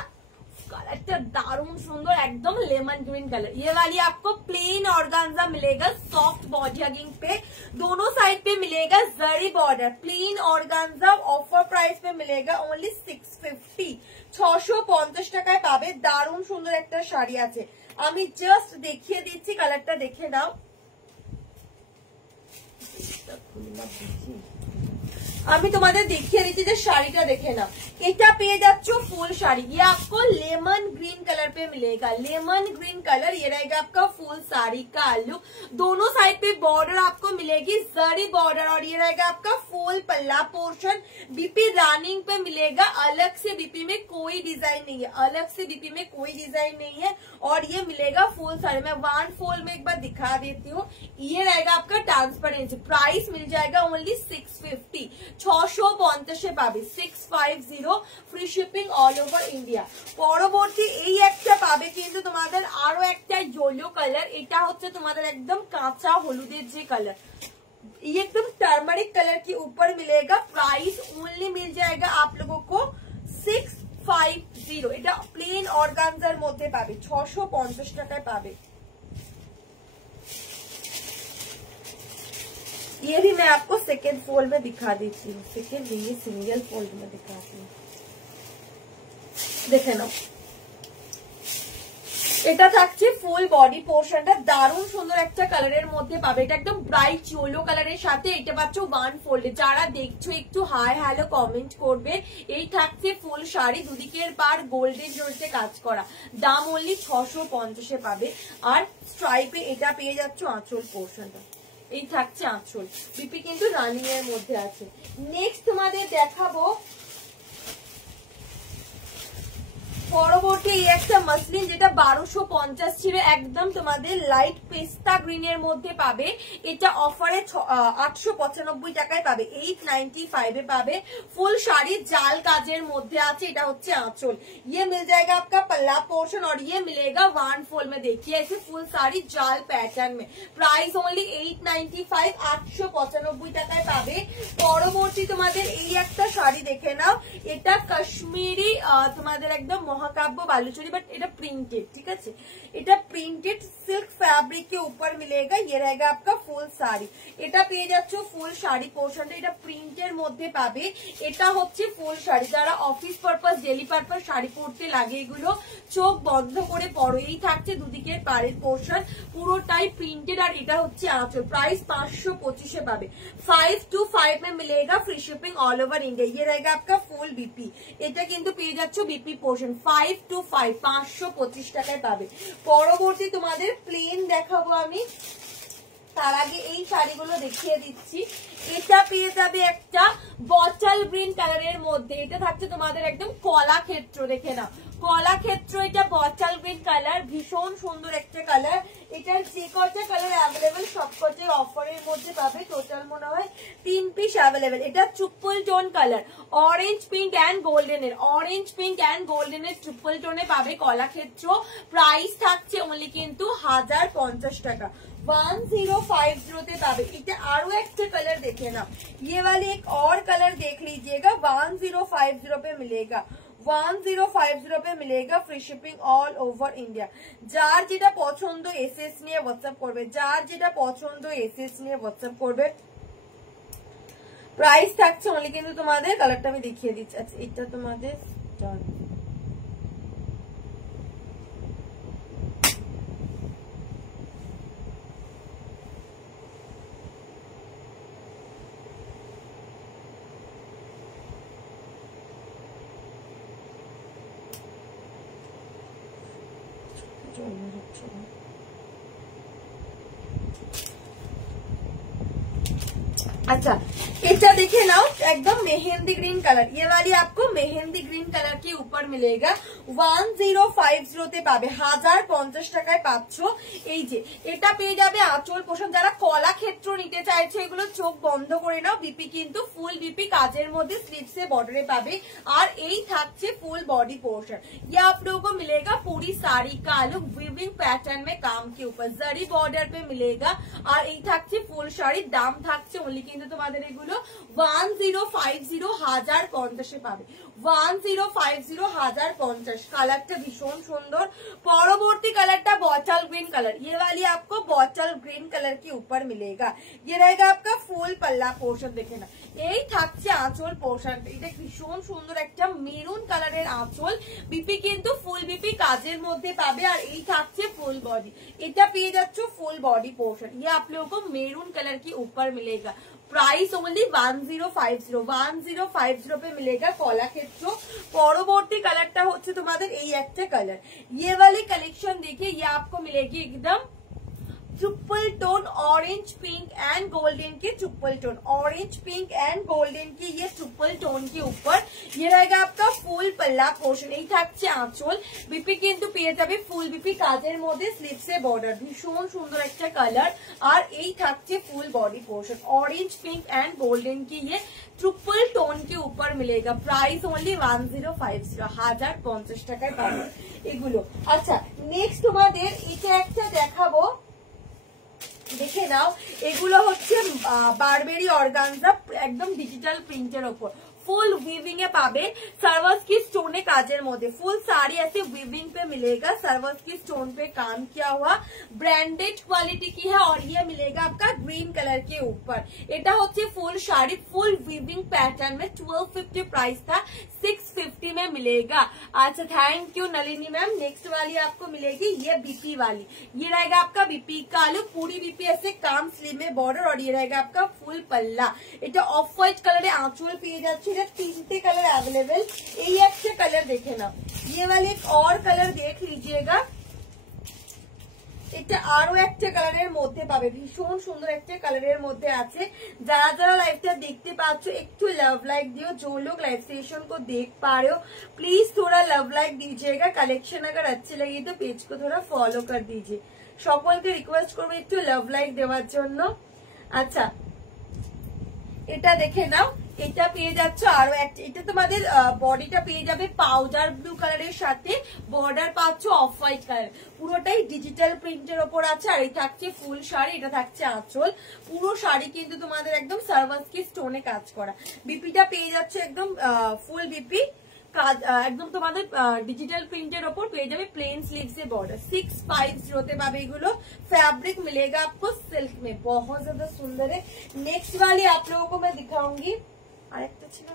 कलर दारुण सुंदर एकदम लेमन ग्रीन कलर, ये वाली आपको प्लेन ऑर्गान्जा मिलेगा सॉफ्ट बॉडी हगिंग पे, दोनों साइड पे मिलेगा जरी बॉर्डर, प्लेन ऑर्गान्जा ऑफर प्राइस पे मिलेगा ओनली 650, 650 টাকায় পাবে। দারুণ সুন্দর একটা শাড়ি আছে, আমি জাস্ট দেখিয়ে দিচ্ছি, কালারটা দেখে নাও, আমি তোমাদের দেখিয়ে দিচ্ছি যে শাড়িটা দেখে না, এটা পেয়ে যাচ্ছ ফুল शाड़ी। ये आपको लेमन ग्रीन कलर पे मिलेगा, लेमन ग्रीन कलर। ये रहेगा आपका फुल साड़ी का लुक। दोनों साइड पे बॉर्डर आपको मिलेगी जरी बॉर्डर, और ये रहेगा आपका फुल पल्ला पोर्शन। बीपी रनिंग पे मिलेगा, अलग से बीपी में कोई डिजाइन नहीं है, अलग से बीपी में कोई डिजाइन नहीं है। और ये मिलेगा फुल साड़ी। मैं वन फोल्ड में एक बार दिखा देती हूँ। ये रहेगा आपका ट्रांसपेरेंसी। प्राइस मिल जाएगा ओनली 650, 650 পাবে, 650 free shipping all over India. পরবর্তী এই একটা পাবে কিন্তু তোমাদের আরো একটা येलो কালার। এটা হচ্ছে তোমাদের একদম কাঁচা হলুদের যে কালার, ये एकदम टर्मरिक कलर के ऊपर मिलेगा। प्राइस ओनली मिल जाएगा आप लोगों को 650। এটা প্লেন অর্গানজার মধ্যে পাবে, 650 টাকায় পাবে। ये भी मैं आपको सेकेंड फोल्ड में दिखा देती हूँ, सेकेंड ये सिंगल फोल्ड में दिखाती हूँ। देखे ना, এটা থাকছে ফুল বডি পোর্শনটা, দারুণ সুন্দর একটা কালারের মধ্যে পাবে। এটা একদম ব্রাইট ইয়েলো কালারের সাথে এটা পাচ্ছ ওয়ান ফোল্ডে। যারা দেখছো একটু হাই হ্যালো কমেন্ট করবে। এই থাকছে ফুল শাড়ি, দুদিকের পার গোল্ডেন জড়িতে কাজ করা, দাম অনলি 650 পাবে। আর স্ট্রাইপে এটা পেয়ে যাচ্ছ আঁচল পোর্শনটা, এই থাকছে আঁচল। বিপি কিন্তু রানিং এর মধ্যে আছে। নেক্সট তোমাদের দেখাবো পরবর্তী একটা মাসলিন, যেটা 1250 ছিল, একদম তোমাদের লাইট পেস্তা গ্রিনের মধ্যে পাবে। এটা অফারে 895 টাকায় পাবে, 895 এ পাবে। ফুল শাড়ি জাল কাজের মধ্যে আছে, এটা হচ্ছে আঁচল। ये मिल जाएगा आपका पल्ला पोर्शन, और ये मिलेगा वन फोल्ड में। देखिए ऐसे फुल साड़ी जाल पैटर्न में। प्राइस ओनली 895, 895 টাকায় পাবে। পরবর্তী তোমাদের এই একটা শাড়ি দেখে নাও। এটা কাশ্মীরি তোমাদের একদম মহাকাব্য বালুচরি, बट এটা प्रिंटेड, ठीक है। এটা प्रिंटेड सिल्क फैब्रिक के ऊपर मिलेगा। ये रहेगा आपका फुल साड़ी। এটা পেয়ে যাচ্ছ ফুল শাড়ি পোর্শনটা, এটা প্রিন্টের মধ্যে পাবে। এটা হচ্ছে ফুল শাড়ি, যারা office purpose daily purpose sari পরতে লাগে এগুলো চোখ বন্ধ করে পরো। এই থাকছে দুদিকের পাড়ের পোর্শন, পুরোটাই প্রিন্টেড। আর এটা হচ্ছে আঁচল। प्राइस 525 এ পাবে, 525 में मिलेगा free shipping all over India. ये रहेगा आपका फुल बीपी। এটা কিন্তু পেয়ে যাচ্ছ बीपी पोर्शन, 525, 525 টাকায় পাবে। পরবর্তী তোমাদের প্লেন দেখাবো আমি, তার আগে এই শাড়িগুলো দেখিয়ে দিচ্ছি। এটা পেয়ে যাবে একটা বটল গ্রিন কালারের মধ্যে। এটা থাকছে তোমাদের একদম কলা ক্ষেত্র, দেখে না কলা ক্ষেত্র। এটা বটল গ্রিন কালার, ভীষণ সুন্দর একটা কালার। এটার যে কটা কালার অ্যাভেলেবেল সবকটাই অফারের মধ্যে পাবে। টোটাল মনে হয় 3 পিস অ্যাভেলেবেল। এটা triple tone colour, orange pink and গোল্ডেনের, অরেঞ্জ পিঙ্ক অ্যান্ড গোল্ডেনের ট্রিপল টোনে পাবে কলা ক্ষেত্র। প্রাইস থাকছে অনলি কিন্তু 1050 টাকা, 1050 पे पावे। इतना आरो एक कलर देखे ना, ये वाली एक और कलर देख लीजिएगा, 1050 पे मिलेगा, 1050 पे मिलेगा। Free shipping all over India. जार जेटा पछंद एसएस निये व्हाट्सएप करबे, जार जेटा पछंद एसएस निये व्हाट्सएप करबे। प्राइस থাকছে অনলি কিন্তু তোমাদের, কালারটা আমি দেখিয়ে দিচ্ছি। আচ্ছা এটা তোমাদের अच्छा এটা দেখে নাও, একদম মেহেंदी গ্রিন কালার। ये वाली आपको मेहंदी ग्रीन कलर के ऊपर मिलेगा, 1050 তে পাবে, 1050 টাকায় পাচ্ছ। এই যে এটা পেয়ে যাবে আঁচল পোষণ। যারা কলা ক্ষেত্র নিতে চাইছে এগুলো চোখ বন্ধ করে নাও। বিপি কিন্তু ফুল বিপি কাজের মধ্যে স্লিভসে বর্ডারে পাবে। আর এই থাকছে ফুল বডি पोर्शन। ये आप लोगों को मिलेगा पूरी साड़ी का लुक वीविंग पैटर्न में काम के ऊपर जरी बॉर्डर पे मिलेगा। আর এই থাকছে ফুল শাড়ির দাম থাকছে অনলি কিন্তু তোমাদের এগুলো 1050, 1050 পাবে, 1050, 1050। কালারটা ভীষণ সুন্দর। পরবর্তী কালারটা বটল গ্রিন কালার। ये वाली आपको बॉटल ग्रीन कलर के ऊपर मिलेगा। ये रहेगा आपका फुल पल्ला पोर्शन। देखे ना এই থাকছে আঁচল পোর্শন। এটা ভীষণ সুন্দর একটা মেরুন কালারের আঁচল। বিপি কিন্তু ফুল বিপি কাজের মধ্যে পাবে। আর এই থাকছে ফুল বডি। এটা পেয়ে যাচ্ছ ফুল बॉडी पोर्शन। ये आप लोगों को मेरून कलर के ऊपर मिलेगा। प्राइस ओनली 1050 पे मिलेगा कलाक्षेत्र। परवर्ती कलरটা হচ্ছে তোমাদের এই একটা কালার। ये वाली कलेक्शन देखिए, ये आपको मिलेगी एकदम triple tone orange pink and golden के triple tone, orange pink and golden की ये ट्रिपल टोन के ऊपर ये रहेगा आपका ফুল পাল্লা পোর্শন। এই থাকছে আঁচল, বিপি কিন্তু পেয়ে যাবে ফুল বিপি কাজের মধ্যে স্লিভসে বর্ডার, ভীষণ সুন্দর একটা কালার। আর এই থাকছে full body portion, orange pink and golden की ये ट्रिपल टोन के ऊपर मिलेगा। प्राइस ओनली 1050, 1050 টাকায় পাবে এগুলো। আচ্ছা নেক্সট তোমাদের এটা একটা দেখাবো, দেখে নাও। এগুলো হচ্ছে বারবেরি অর্গানজা, একদম ডিজিটাল প্রিন্টের ওপর फुल वीविंग है पाबे, सर्वर्स की स्टोन है काजर मोदे, फुल साड़ी ऐसे वीविंग पे मिलेगा, सर्वर्स की स्टोन पे काम किया हुआ ब्रांडेड क्वालिटी की है। और ये मिलेगा आपका ग्रीन कलर के ऊपर। এটা হচ্ছে ফুল শাড়ি, ফুল वीविंग पैटर्न में 1250 प्राइस था, 650 में मिलेगा। अच्छा thank you Nalini ma'am. Next वाली आपको मिलेगी ये बीपी वाली, ये रहेगा आपका बीपी का लुक, पूरी बीपी ऐसे काम स्लीव में बॉर्डर, और ये रहेगा आपका फुल पल्ला। এটা অফ হোয়াইট কালারে আঁচল পেয়ে যাচ্ছে, तीनटे कलर अवेलेबल। ये अच्छा कलर देखे ना, ये वाले एक और कलर देख लीजिएगा, এটা আরো একটা কালারের মধ্যে পাবে, ভীষণ সুন্দর একটা কালারের মধ্যে আছে। যারা যারা লাইভটা দেখতে পাচ্ছ একটু लव लाइक दियो, जो लोग लाइव सेशन को देख पा रहे हो प्लीज थोड़ा लव लाइक दीजिएगा। कलेक्शन अगर अच्छी लगी तो पेज को थोड़ा फॉलो कर दीजिए। সকলকে রিকোয়েস্ট করবো একটু लव लाइक দেওয়ার জন্য। আচ্ছা এটা দেখে নাও, এটা পেয়ে যাচ্ছে আরো একটা, এটা তোমাদের বডিটা পেয়ে যাবে পাউডার ব্লু কালারের সাথে বর্ডার পাচ্ছ অফ হোয়াইট কালার, পুরোটাই ডিজিটাল প্রিন্টের ওপর আছে। আর এই থাকছে ফুল শাড়ি, এটা থাকছে আঁচল, পুরো শাড়ি কিন্তু তোমাদের একদম সার্ভাস কি স্টোনে কাজ করা। বিপিটা পেয়ে যাচ্ছে একদম ফুল বিপি কাজ, একদম তোমাদের डिजिटल प्रिंटेर ऊपर पेज जाए प्लेन स्लीव से बॉर्डर। 650 पाবে এগুলো। फैब्रिक मिलेगा आपको सिल्क में, बहुत ज्यादा सुंदर है। नेक्स्ट वाली आप लोगों को मैं दिखाऊंगी, আরেকটা ছিল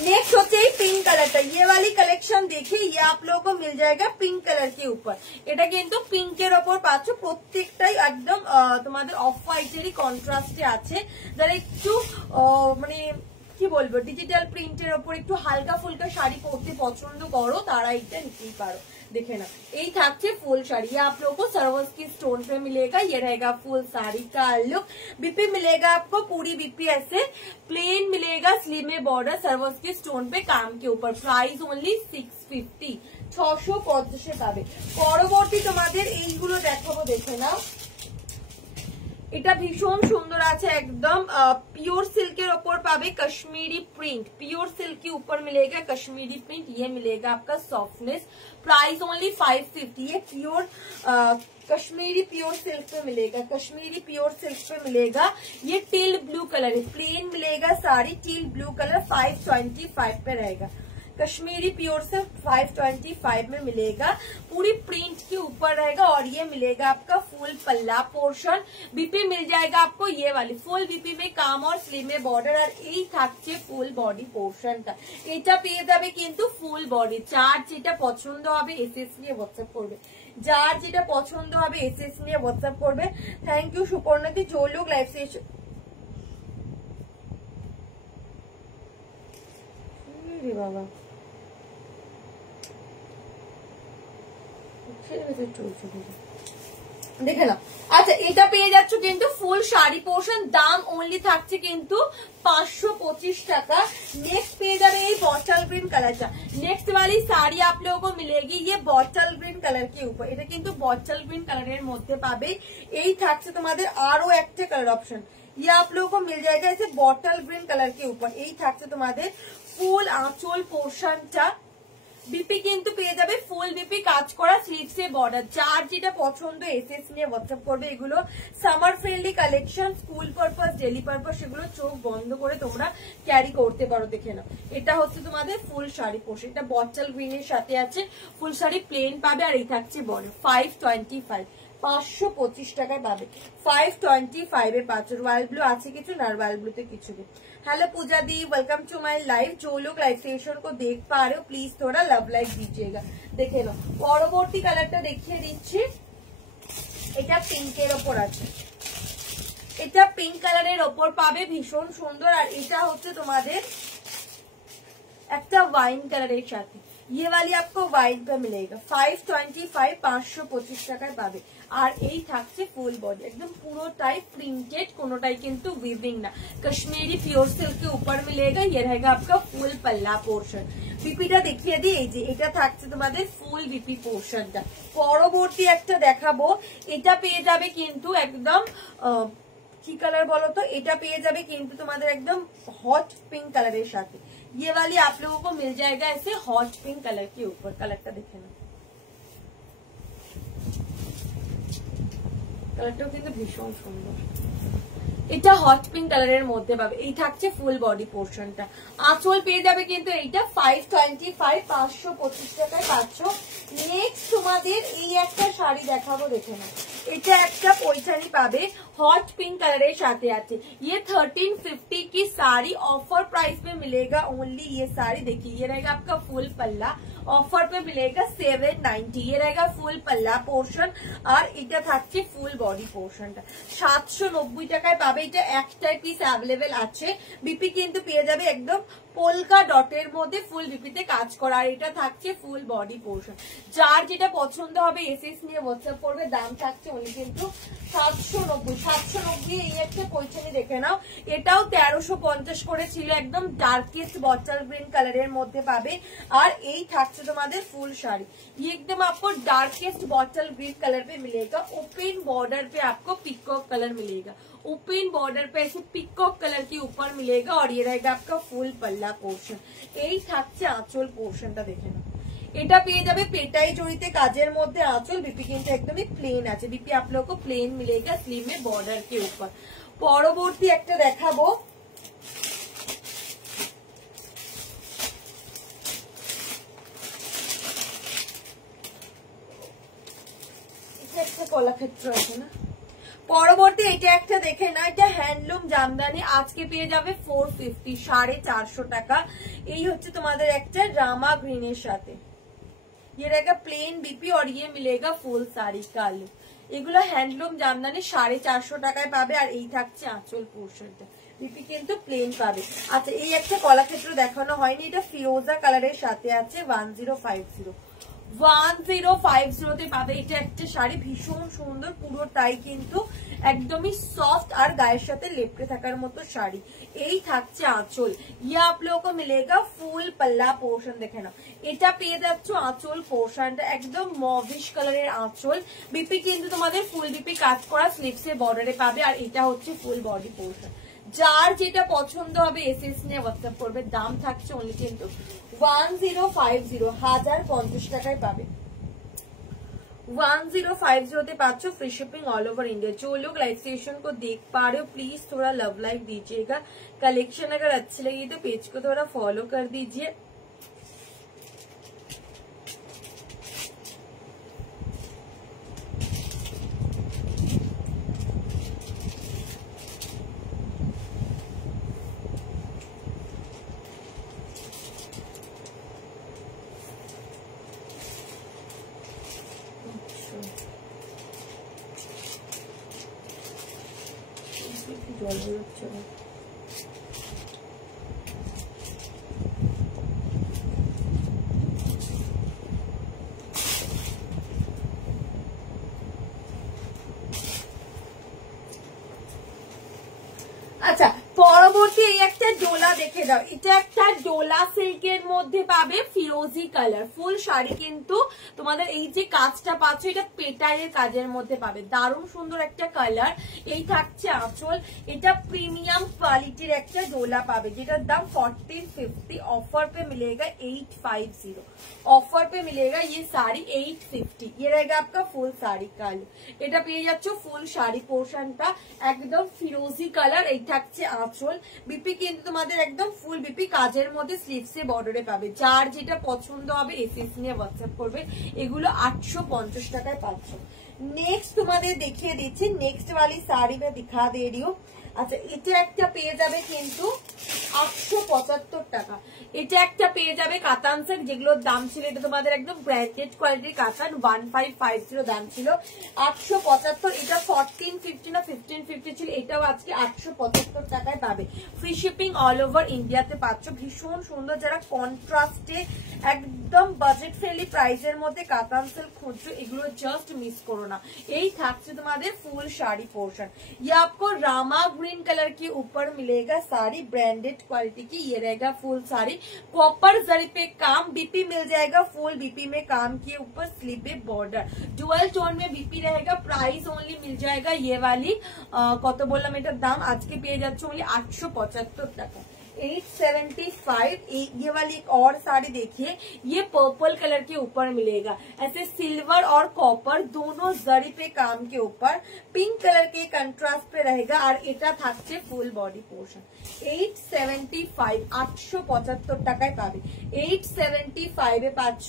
नेक्स्ट होते ही पिंक कलर का, ये वाली कलेक्शन देखिए, ये आप लोगों को मिल जाएगा पिंक कलर के ऊपर। এটা কিন্তু পিঙ্কের ওপর পাচ্ছ, প্রত্যেকটাই একদম তোমাদের অফ হোয়াইটেরই কন্ট্রাস্টে আছে। যারা একটু মানে কি বলবো ডিজিটাল প্রিন্টের ওপর একটু হালকা ফুলকা শাড়ি পরতে পছন্দ করো তারা এটা নিতেই পারো। देखे ना, यही থাকছে ফুল শাড়ি, ये आप लोगों को सर्वर्स की स्टोन पे मिलेगा। ये रहेगा फुल साड़ी का लुक। बीपी मिलेगा आपको पूरी बीपी ऐसे प्लेन मिलेगा, स्लीव में बॉर्डर, सर्वर्स की स्टोन पे काम के ऊपर। प्राइस ओनली 650, 650 পাবে। পরবর্তী তোমাদের এইগুলো দেখাবো, দেখে নাও। এটা ভীষণ সুন্দর আছে, एकदम प्योर सिल्क के ऊपर पावे कश्मीरी प्रिंट, प्योर सिल्क के ऊपर मिलेगा कश्मीरी प्रिंट। ये मिलेगा आपका सॉफ्टनेस। Price only 550। ये प्योर कश्मीरी प्योर सिल्क पे मिलेगा, कश्मीरी प्योर सिल्क पे मिलेगा। ये टील ब्लू कलर है, प्लेन मिलेगा साड़ी, टील ब्लू कलर 525 पे रहेगा। कश्मीरी प्योर से 525 में मिलेगा, पूरी प्रिंट के ऊपर रहेगा। और ये मिलेगा आपका फुल पल्ला पोर्शन। बीपी मिल जाएगा आपको ये वाली फुल बीपी में काम और स्लीव में बॉर्डर। और এই থাকছে ফুল বডি পোর্শনটা, এটা পেয়ে যাবে কিন্তু ফুল বডি। যার যেটা পছন্দ হবে এসএস নিয়ে হোয়াটসঅ্যাপ করবে, যার যেটা পছন্দ হবে এসএস নিয়ে হোয়াটসঅ্যাপ করবে। থ্যাংক ইউ সুপর্ণাদি। जो लोग लाइव सेशन বাবা দেখে না। আচ্ছা এটা পেয়ে যাচ্ছ কিন্তু ফুল শাড়ি পোর্শন, দাম ओनली থাকছে কিন্তু 525 টাকা। नेक्स्ट পেয়ে যাবে এই বটল গ্রিন কালারটা। नेक्स्ट वाली साड़ी आप लोगों को मिलेगी ये बॉटल ग्रीन कलर के ऊपर, এটা কিন্তু বটল গ্রিন কালারের মধ্যে পাবে। এই থাকছে তোমাদের আরো একটা কালার অপশন, ये आप लोगों को मिल जाएगा ऐसे बॉटल ग्रीन कलर के ऊपर। এই থাকছে তোমাদের ফুল আঁচল পোর্শনটা। बीपी কিন্তু পেয়ে যাবে ফুল बीपी কাজ করা স্লিভসে বর্ডার। যার যেটা পছন্দ এসএস নিয়ে হোয়াটসঅ্যাপ করবে। এগুলো summer friendly collection, school purpose daily purpose সেগুলো চোখ বন্ধ করে তোমরা ক্যারি করতে পারো। দেখে নাও, এটা হচ্ছে তোমাদের ফুল শাড়ি পোর্শন, এটা বটল গ্রিনের সাথে আছে। ফুল শাড়ি প্লেন পাবে। আর এই থাকছে বর্ডার। 525, 525 টাকায় পাবে। 525 এ পাচ্ছ। রয়্যাল ব্লু আছে কিছু না, রয়্যাল ব্লুতে কিছু নেই। Hello Puja di, welcome to my live. जो लोग लाइव सेशन को देख पा रहे हो प्लीज थोड़ा लव लाइक दीजिएगा। देखे लो পরবর্তী কালারটা দেখিয়ে দিচ্ছি। এটা পিঙ্কের ওপর আছে, এটা পিঙ্ক কালারের ওপর পাবে, ভীষণ সুন্দর। আর এটা হচ্ছে তোমাদের একটা ওয়াইন কালারের সাথে, ये वाली आपको वाइट पे मिलेगा 525 525 টাকায় পাবে। আর এই থাকছে ফুল বডি, একদম পুরোটাই প্রিंटेड, কোনোটাই কিন্তু উইভিং না, কাশ্মীরি পিওর সিল্ক के ऊपर मिलेगा। ये रहेगा आपका ফুল पल्ला पोर्शन। বিপিটা দেখিয়ে দিই, এই যে এটা থাকছে তোমাদের ফুল বিপি পোর্শনটা। পরবর্তী একটা দেখাবো, এটা পেয়ে যাবে কিন্তু একদম কি কালার বলো তো, এটা পেয়ে যাবে কিন্তু তোমাদের একদম हॉट पिंक कलर साथ। ये वाली आप लोगों को मिल जाएगा ऐसे हॉट पिंक कलर के ऊपर, कलरটা দেখে না, কালারটাও কিন্তু ভীষণ সুন্দর। এটা হট পিঙ্ক কালারের মধ্যে পাবে, এই থাকছে ফুল বডি পোর্শনটা। আঁচল পেয়ে যাবে কিন্তু এইটা 525 525 টাকায় পাচ্ছ। নেক্সট তোমাদের এই একটা শাড়ি দেখাবো, দেখে না, এটা একটা পৈঠানি পাবে हॉट पिंक कलर साथ आते। ये 1350 की साड़ी ऑफर प्राइस पे मिलेगा ओनली। ये साड़ी देखिए, ये रहेगा आपका फुल पल्ला, ऑफर पे मिलेगा 790। ये रहेगा फुल पल्ला पोर्शन और এটা থাকছে ফুল বডি পোর্শনটা 790 টাকায় পাবে। এটা একটাই পিস অ্যাভেলেবেল আছে, বিপি কিন্তু পেয়ে যাবে একদম পোলকা ডটের মধ্যে ফুল বিপিতে কাজ করা। আর এটা থাকছে ফুল বডি পোর্শন। যার যেটা পছন্দ হবে এসএস নিয়ে হোয়াটসঅ্যাপ করবে। দাম থাকছে ওনলি কিন্তু 790। 790 এই একটা পৈঠানি দেখে নাও, এটাও 1350 করে ছিল, একদম ডার্কেস্ট বটল গ্রিন কালারের মধ্যে পাবে। আর এই থাকছে তোমাদের ফুল শাড়ি, ये एकदम आपको डार्केस्ट बॉटल ग्रीन कलर पे मिलेगा। ओपन बॉर्डर पे आपको पिकॉक कलर मिलेगा, ओपन बॉर्डर पे ऐसे पिकॉक कलर के ऊपर मिलेगा। और ये रहेगा आपका फुल पल्ला पोर्शन। এই থাকছে আঁচল পোর্শনটা দেখে নাও, এটা পেয়ে যাবে পেটাই জড়িতে কাজের মধ্যে আঁচল। বিপি কিন্তু একদমই প্লেন আছে, বিপি आप लोगों को प्लेन मिलेगा स्लीव में बॉर्डर के ऊपर। পরবর্তী একটা দেখাবো, একটা কলাক্ষেত্র আছে না। পরবর্তী এটা একটা দেখে না, এটা হ্যান্ডলুম জামদানি, আজকে পেয়ে যাবে 450 450 টাকা। এই হচ্ছে তোমাদের একটা রামা গ্রিনের সাথে, ये रहेगा प्लेन बीपी और ये मिलेगा फुल साड़ी का लुक। এগুলো হ্যান্ডলুম জামদানি 450 টাকায় পাবে। আর এই থাকছে আঁচল পোর্শনটা, বিপি কিন্তু প্লেন পাবে। আচ্ছা, এই একটা কলাক্ষেত্র দেখানো হয়নি, এটা ফিরোজা কালারের সাথে আছে 1050 1050 পাবে। এটা একটা শাড়ি ভীষণ সুন্দর, পুরোটাই কিন্তু একদমই সফট আর গায়ের সাথে লেপটে থাকার মতো শাড়ি। এই থাকছে আঁচল, ইয়া आप लोगों को मिलेगा ফুল पल्ला पोर्शन। দেখে নাও, এটা পেয়ে যাচ্ছ আঁচল পোর্শনটা একদম মভিশ কালারের আঁচল। বিপি কিন্তু তোমাদের ফুল বিপি কাজ করা স্লিভসের বর্ডারে পাবে। আর এটা হচ্ছে ফুল বডি পোর্শন। যার যেটা পছন্দ হবে এসএস নিয়ে হোয়াটসঅ্যাপ করবে। দাম থাকছে অনলি কিন্তু 1050 1050 টাকায় পাবে। 1050 पाँच free shipping all over India. जो लोग लाइव सेशन को देख पा रहे हो प्लीज थोड़ा लव लाइक दीजिएगा। कलेक्शन अगर अच्छी लगी तो पेज को थोड़ा फॉलो कर दीजिए। জল বেরোচ্ছে না। আচ্ছা, পরবর্তী এই একটা ডোলা দেখে দাও, এটা একটা ডোলা সিল্কের মধ্যে পাবে ফিরোজি কালার ফুল শাড়ি। কিন্তু তোমাদের এই যে কাজটা পাচ্ছ এটা পেটাইয়ের কাজের মধ্যে পাবে, দারুণ সুন্দর একটা কালার। এই থাকছে আঁচল, এটা প্রিমিয়াম কোয়ালিটির একটা ডোলা পাবে যেটার দাম 1450। ऑफर पे मिलेगा 850, ऑफर पे मिलेगा ये साड़ी 850। ये रहेगा आपका फुल साड़ी का लुक। এটা পেয়ে যাচ্ছ ফুল শাড়ি পোর্শনটা একদম ফিরোজি কালার। এই থাকছে আঁচল, বিপি কিন্তু তোমাদের একদম ফুল বিপি কাজের মধ্যে স্লিভসে বর্ডারে পাবে। যার যেটা পছন্দ হবে এসএস নিয়ে হোয়াটসঅ্যাপ করবে। এগুলো 850 টাকায় পাচ্ছ। नेक्स्ट तुम्हारे देखिए दीजिए, नेक्स्ट वाली साड़ी में दिखा दे रही हूँ। আচ্ছা এটা একটা পেয়ে যাবে কিন্তু 875 টাকা। এটা একটা পেয়ে যাবে কাতান সেট, যেগুলোর দাম ছিল, এটা তোমাদের একদম ব্র্যান্ডেড কোয়ালিটির কাতান, 1550 দাম ছিল, 875। এটা 1450 না 1550 ছিল, এটাও আজকে 875 টাকায় পাবে। ফ্রি শিপিং অল ওভার ইন্ডিয়াতে পাচ্ছ। ভীষণ সুন্দর, যারা কন্ট্রাস্টে একদম বাজেট ফ্রেন্ডলি প্রাইসের মধ্যে কাতান সিল্ক খুঁজছো, এগুলো জাস্ট মিস করো না। এই থাকছে তোমাদের ফুল শাড়ি पोर्शन। ये आपको रामा ग्रीन कलर के ऊपर मिलेगा साड़ी, ब्रांडेड क्वालिटी की ये रहेगा फुल साड़ी, कॉपर जरी पे काम, बीपी मिल जाएगा फुल बीपी में काम किए, ऊपर स्लीव पे बॉर्डर, डुअल टोन में बीपी रहेगा। प्राइस ओनली मिल जाएगा ये वाली কত বললাম এটার দাম, আজকে পেয়ে যাচ্ছে ओनली 875 টাকা। 875। ये वाली एक और साड़ी देखिए, ये पर्पल कलर के ऊपर मिलेगा, ऐसे सिल्वर और कॉपर दोनों जरी पे काम के ऊपर, पिंक कलर के कंट्रास्ट पे रहेगा, और এটা থাকছে ফুল বডি পোর্শন। 875 875 টাকায় পাবে। 875 এ পাচ্ছ।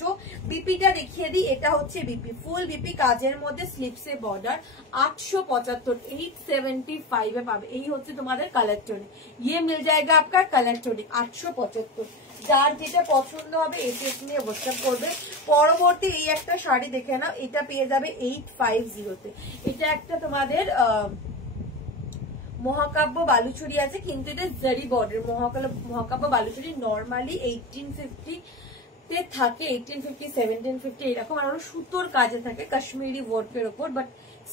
বিপিটা দেখিয়ে দিই, এটা হচ্ছে বিপি, ফুল বিপি কাজের মধ্যে স্লিপসে বর্ডার, 875 875 এ পাবে। এই হচ্ছে তোমাদের কালার টোনিক, ये मिल जाएगा आपका कलर টোনিক 875। যার যেটা পছন্দ হবে এসএস নিয়ে হোয়াটসঅ্যাপ করবে। পরবর্তী এই একটা শাড়ি দেখে নাও, এটা পেয়ে যাবে 850 তে। এটা একটা তোমাদের মহাকাব্য বালুচুরি আছে, কিন্তু এটা জারি বর্ডার। মহাকাব্য বালুচুরি নর্মালি 1850 তে থাকে, 1850 1750 এরকম, আর সুতোর কাজে থাকে কাশ্মীরি ওয়ার্কের উপর, বাট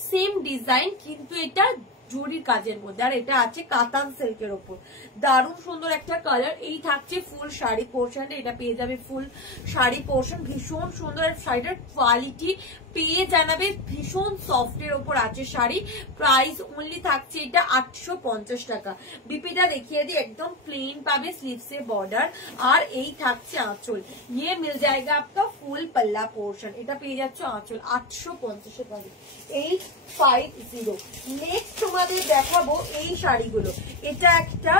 সেম ডিজাইন কিন্তু এটা জরির কাজের মধ্যে, আর এটা আছে কাতান সিল্কের উপর। দারুণ সুন্দর একটা কালার। এই থাকছে ফুল শাড়ি পোর্শন, এটা পেয়ে যাবে ফুল শাড়ি পোর্শন। ভীষণ সুন্দর শাড়িটার কোয়ালিটি পেয়ে জানাবে, ভীষণ সফটের উপর আছে শাড়ি। প্রাইস ওনলি থাকছে এটা 850 টাকা। বিপিটা দেখিয়ে দিই, একদম প্লেন পাবে, স্লিভসে বর্ডার, আর এই থাকছে আঁচল। ये मिल जाएगा आपका फुल पल्ला पोर्शन, এটা পেয়ে যাচ্ছে আঁচল 850 এ পাবে। 850। নেক্সট তোমাদের দেখাবো এই শাড়িগুলো। এটা একটা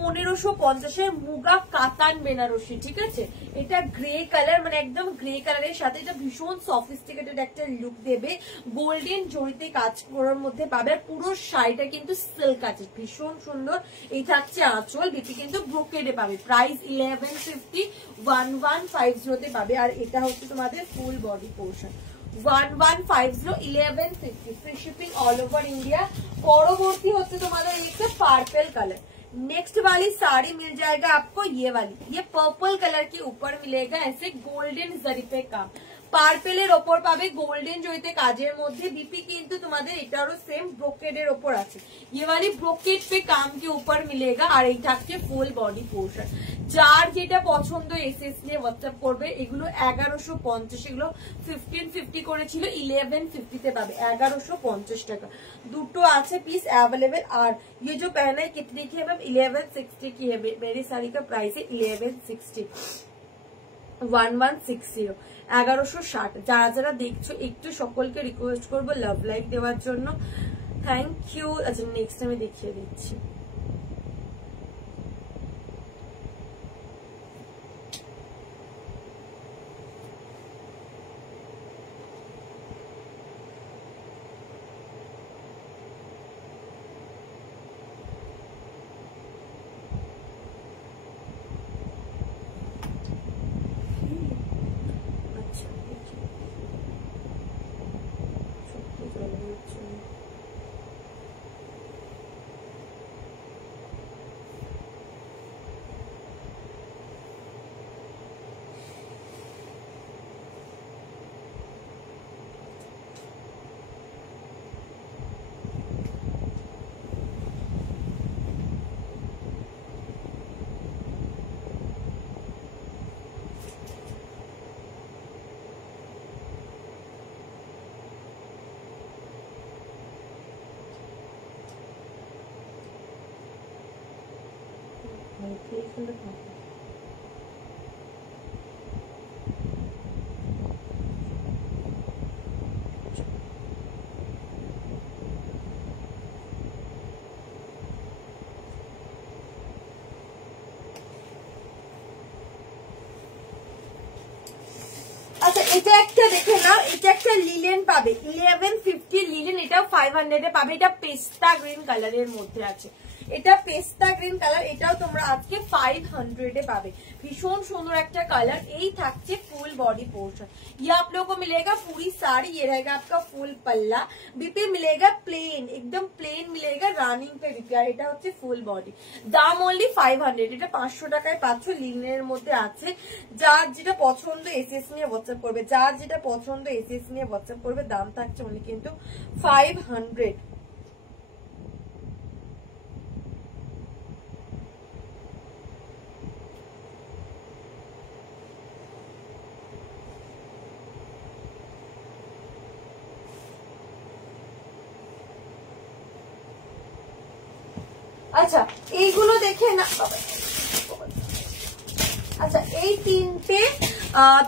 1550 মুগা কাতান বেনারসি, ঠিক আছে। এটা গ্রে কালার, মানে একদম গ্রে কালারের সাথে এটা ভীষণ সফিস্টিকেটেড একটা লুক দেবে, গোল্ডেন জড়িতে কাজ করার মধ্যে পাবে। পুরো শাড়িটা কিন্তু সিল্ক আছে, ভীষণ সুন্দর। এই থাকছে আঁচল, বিপি কিন্তু ব্রোকেডে পাবে। প্রাইস 1150 1150 তে পাবে, আর এটা হচ্ছে তোমাদের full body portion. 1150 1150 free shipping all over India. পরবর্তী হচ্ছে তোমাদের एक पार्पल कलर। नेक्स्ट वाली साड़ी मिल जाएगा आपको ये वाली, ये पर्पल कलर के ऊपर मिलेगा ऐसे गोल्डन जरी पे काम, পার্পেলের ওপর পাবে গোল্ডেন জড়িতে কাজের মধ্যে। বিপি কিন্তু তোমাদের এটারও সেম ব্রোকেডের ওপর আছে, ये वाली ब्रोकेड पे काम के ऊपर मिलेगा, আর এই থাকছে ফুল বডি পোর্শন। যার যেটা পছন্দ এসএস নিয়ে হোয়াটসঅ্যাপ করবে। এগুলো 1150, এগুলো 1550 করেছিল, 1150 তে পাবে 1150 টাকা। দুটো আছে পিস अवेलेबल। আর ये जो पहना है कितने की है मैम, 1160 की है। मेरी साड़ी का प्राइस है 1160 1160 1160। যারা যারা দেখছো একটু সকলকে রিকোয়েস্ট করবো লাভ লাইক দেওয়ার জন্য, থ্যাংক ইউ। আচ্ছা নেক্সট আমি দেখিয়ে দিচ্ছি। আচ্ছা এটা একটা দেখে নাও, এটা একটা লিলেন পাবে 1150 লিলেন, এটাও 500 এ পাবে। এটা পেস্তা গ্রিন কালারের মধ্যে আছে, এটা পেস্তা গ্রিন কালার, এটাও তোমরা আজকে 500 এ পাবে। ভীষণ সুন্দর একটা কালার। এই থাকছে ফুল बॉडी पोर्शन, ये आप लोगों को मिलेगा पूरी साड़ी, ये रहेगा आपका फुल पल्ला, बीपी मिलेगा प्लेन, एकदम प्लेन मिलेगा রানিং पे बीपी। আর এটা হচ্ছে ফুল বডি, দাম অনলি 500। এটা 500 টাকায় পাচ্ছ, লিনের মধ্যে আছে। যার যেটা পছন্দ এসএস নিয়ে হোয়াটসঅ্যাপ করবে, যার যেটা পছন্দ এসএস নিয়ে হোয়াটসঅ্যাপ করবে। দাম থাকছে অনলি কিন্তু 500। আচ্ছা এইগুলো দেখে না, আচ্ছা এই তিনটে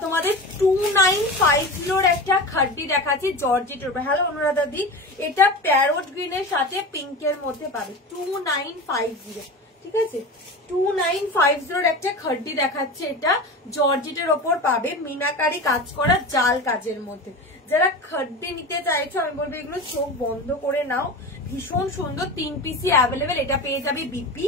তোমাদের 2950 একটা খাড্ডি দেখাচ্ছি জর্জেটের উপর। হ্যালো অনুরাধা দি, এটা প্যারোট গ্রিনের সাথে পিঙ্কের মধ্যে পাবে 2950, ঠিক আছে। 2950 একটা খাড্ডি দেখাচ্ছে, এটা জর্জেটের ওপর পাবে, মিনাকারি কাজ করা জাল কাজের মধ্যে। যারা খাড্ডি নিতে চাইছো আমি বলবো এগুলো চোখ বন্ধ করে নাও, ভীষণ সুন্দর। 3 পিসই অ্যাভেলেবেল। এটা পেয়ে যাবে बीपी।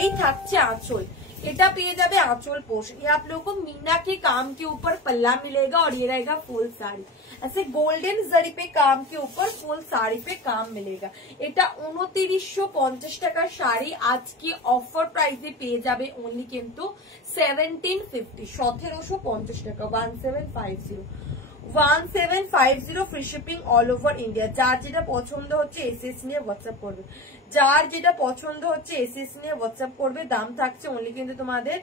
এই থাকছে आंचल, এটা পেয়ে যাবে आंचल पोर्शन। ये आप लोगों को मीना के काम के ऊपर पल्ला मिलेगा और ये रहेगा फुल साड़ी, ऐसे गोल्डन जरी पे काम के ऊपर फुल साड़ी पे काम मिलेगा। এটা 2950 টাকার শাড়ি আজকে অফার প্রাইসে পেয়ে যাবে অনলি কিন্তু 1750, 1750 টাকা। 1750 free shipping all over India. যার যেটা পছন্দ হচ্ছে এসএস নিয়ে হোয়াটসঅ্যাপ করবে, যার যেটা পছন্দ হচ্ছে এসএস নিয়ে হোয়াটসঅ্যাপ করবে। দাম থাকছে অনলি কিন্তু তোমাদের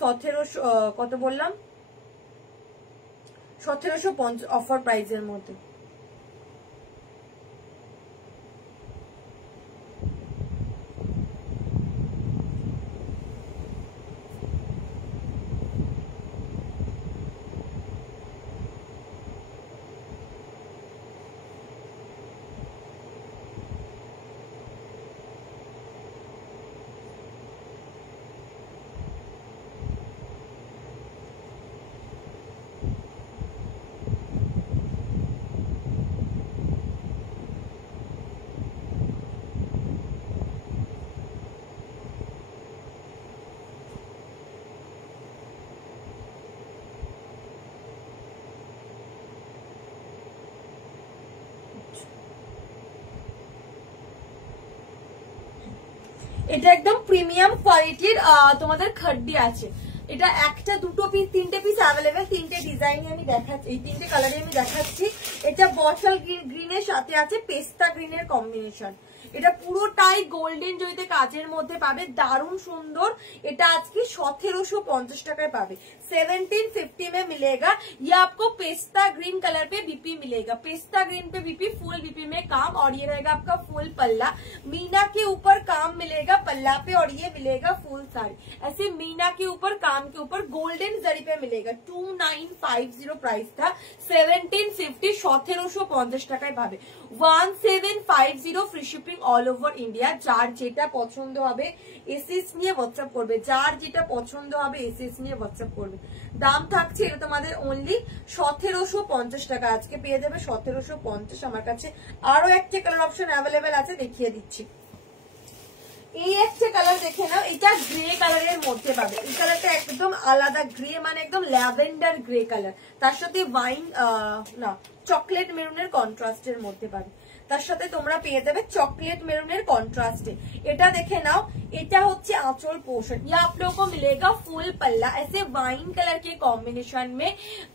1700, কত বললাম, 1750 অফার প্রাইসের মধ্যে। এটা একদম প্রিমিয়াম কোয়ালিটির তোমাদের খাড্ডি আছে। এটা একটা দুটো পিস 3টে পিস অ্যাভেলেবেল, 3টে ডিজাইন আমি দেখাচ্ছি, এই 3টে কালারে আমি দেখাচ্ছি। এটা বটল গ্রিনের সাথে আছে পেস্তা গ্রিনের কম্বিনেশন। এটা পুরোটাই গোল্ডেন জরিতে কাজের মধ্যে পাবে, দারুণ সুন্দর। এটা আজকে 1750 টাকায় পাবে। 1750 में मिलेगा। ये आपको पेस्ता ग्रीन कलर पे बीपी मिलेगा, पेस्ता ग्रीन पे बीपी, फुल बीपी में काम। और ये रहेगा आपका फुल पल्ला, मीना के ऊपर काम मिलेगा पल्ला पे, और ये मिलेगा फुल साड़ी, ऐसे मीना के ऊपर काम के ऊपर गोल्डन जरी पे मिलेगा। 2950 प्राइस था, 1750 1750 টাকায় পাবে। 1750 free shipping all over India. যার যেটা পছন্দ হবে এসএস নিয়ে হোয়াটসঅ্যাপ করবে, যার যেটা পছন্দ হবে এসএস নিয়ে হোয়াটসঅ্যাপ করবে। দাম থাকছে এটা তোমাদের অনলি 1750 টাকা, আজকে পেয়ে যাবে 1750। আমার কাছে আরো একটা কালার অপশন অ্যাভেলেবেল আছে, দেখিয়ে দিচ্ছি। এই একটা কালার দেখে নাও, এটা গ্রে কালারের মধ্যে পাবে। এই কালারটা একদম আলাদা গ্রে, মানে একদম ল্যাভেন্ডার গ্রে কালার, তার সাথে ওয়াইন না চকলেট মেরুনের কন্ট্রাস্টের মধ্যে পাবে। তার সাথে তোমরা পেয়ে যাবে চকলেট মেরুনের কন্ট্রাস্টে। এটা দেখে নাও, এটা হচ্ছে आंचल पोर्शन। ये आप लोगों को मिलेगा फुल पल्ला, ऐसे वाइन कलर के कॉम्बिनेशन में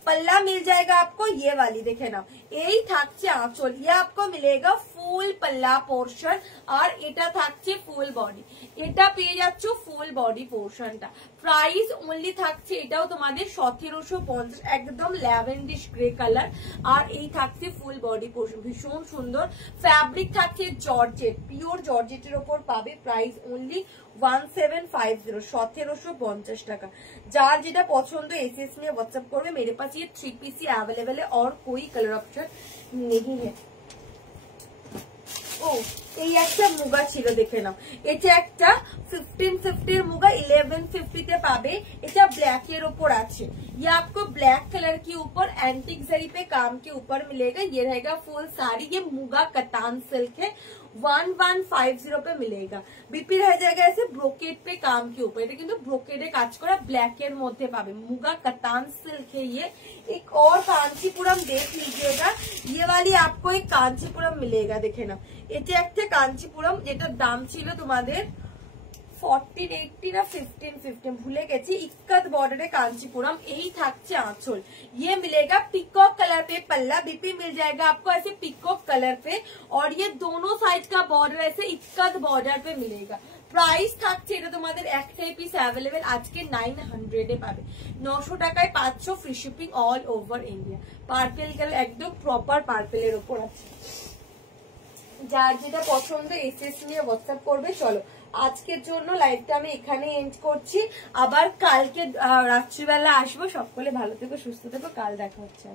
पल्ला मिल जाएगा आपको। ये वाली देखे नाओ, এই থাকছে आंचल, ये आपको मिलेगा फुल पल्ला पोर्शन। আর এটা থাকছে ফুল বডি, এটা পেয়ে যাচ্ছ ফুল বডি পোর্শনটা। প্রাইস অনলি থাকছে এটাও তোমাদের 1750, একদম ল্যাভেন্ডিশ গ্রে কালার। আর এই থাকছে ফুল বডি পোর্শন, ভীষণ সুন্দর। ফ্যাব্রিক থাকছে জর্জেট, পিওর জর্জেটের ওপর পাবে। প্রাইস অনলি 1750, 1750 টাকা। যার যেটা পছন্দ এসএস নিয়ে व्हाट्सएप করবে। मेरे पास ये 3 पीस ही अवेलेबल है और कोई कलर ऑप्शन नहीं है। ও এই একটা মুগা ছিল, দেখে নাও, এটা একটা 1550 মুগা 1150 তে পাবে। এটা ব্ল্যাক এর উপর আছে, ये आपको ब्लैक कलर के ऊपर एंटिक जरी पे काम के ऊपर मिलेगा। ये रहेगा फुल साड़ी, ये मुगा कतान सिल्क है। 1150 पे मिलेगा। बीपी रह जाएगा ऐसे ब्रोकेड पे काम के ऊपर, এটা কিন্তু ব্রোকেডে কাজ করা ব্ল্যাক এর মধ্যে পাবে, মুगा कतान सिल्क है ये। एक और कांचीपुरम देख लीजिएगा, ये वाली आपको एक कांचीपुरम मिलेगा, देखे ना এটা একটা কাঞ্চিপুরম, যেটার দাম ছিল তোমাদের 1480 না 1550 भूले গেছি। इक्कत बॉर्डर कांचीपुरम, यही থাকছে आंचल। ये मिलेगा पिकॉक कलर पे पल्ला, बीपी मिल जाएगा आपको ऐसे पिकॉक कलर पे, और ये दोनों साइड का बॉर्डर ऐसे इक्कत बॉर्डर पे मिलेगा। প্রাইস থাকছে এটা তোমাদের একটাই পিস অ্যাভেলেবেল আজকে 900 এ পাবে, 900 টাকায় 500 free shipping all over India. Purple colour একদম প্রপার পার্পলের উপর আছে, যার যেটা পছন্দ এসএস নিয়ে হোয়াটসঅ্যাপ করবে। চলো আজকের জন্য লাইভটা আমি এখানে এন্ড করছি, আবার কালকে রাত্রিবেলা আসবো। সকলে ভালো থেকো, সুস্থ থেকো, কাল দেখা হচ্ছে।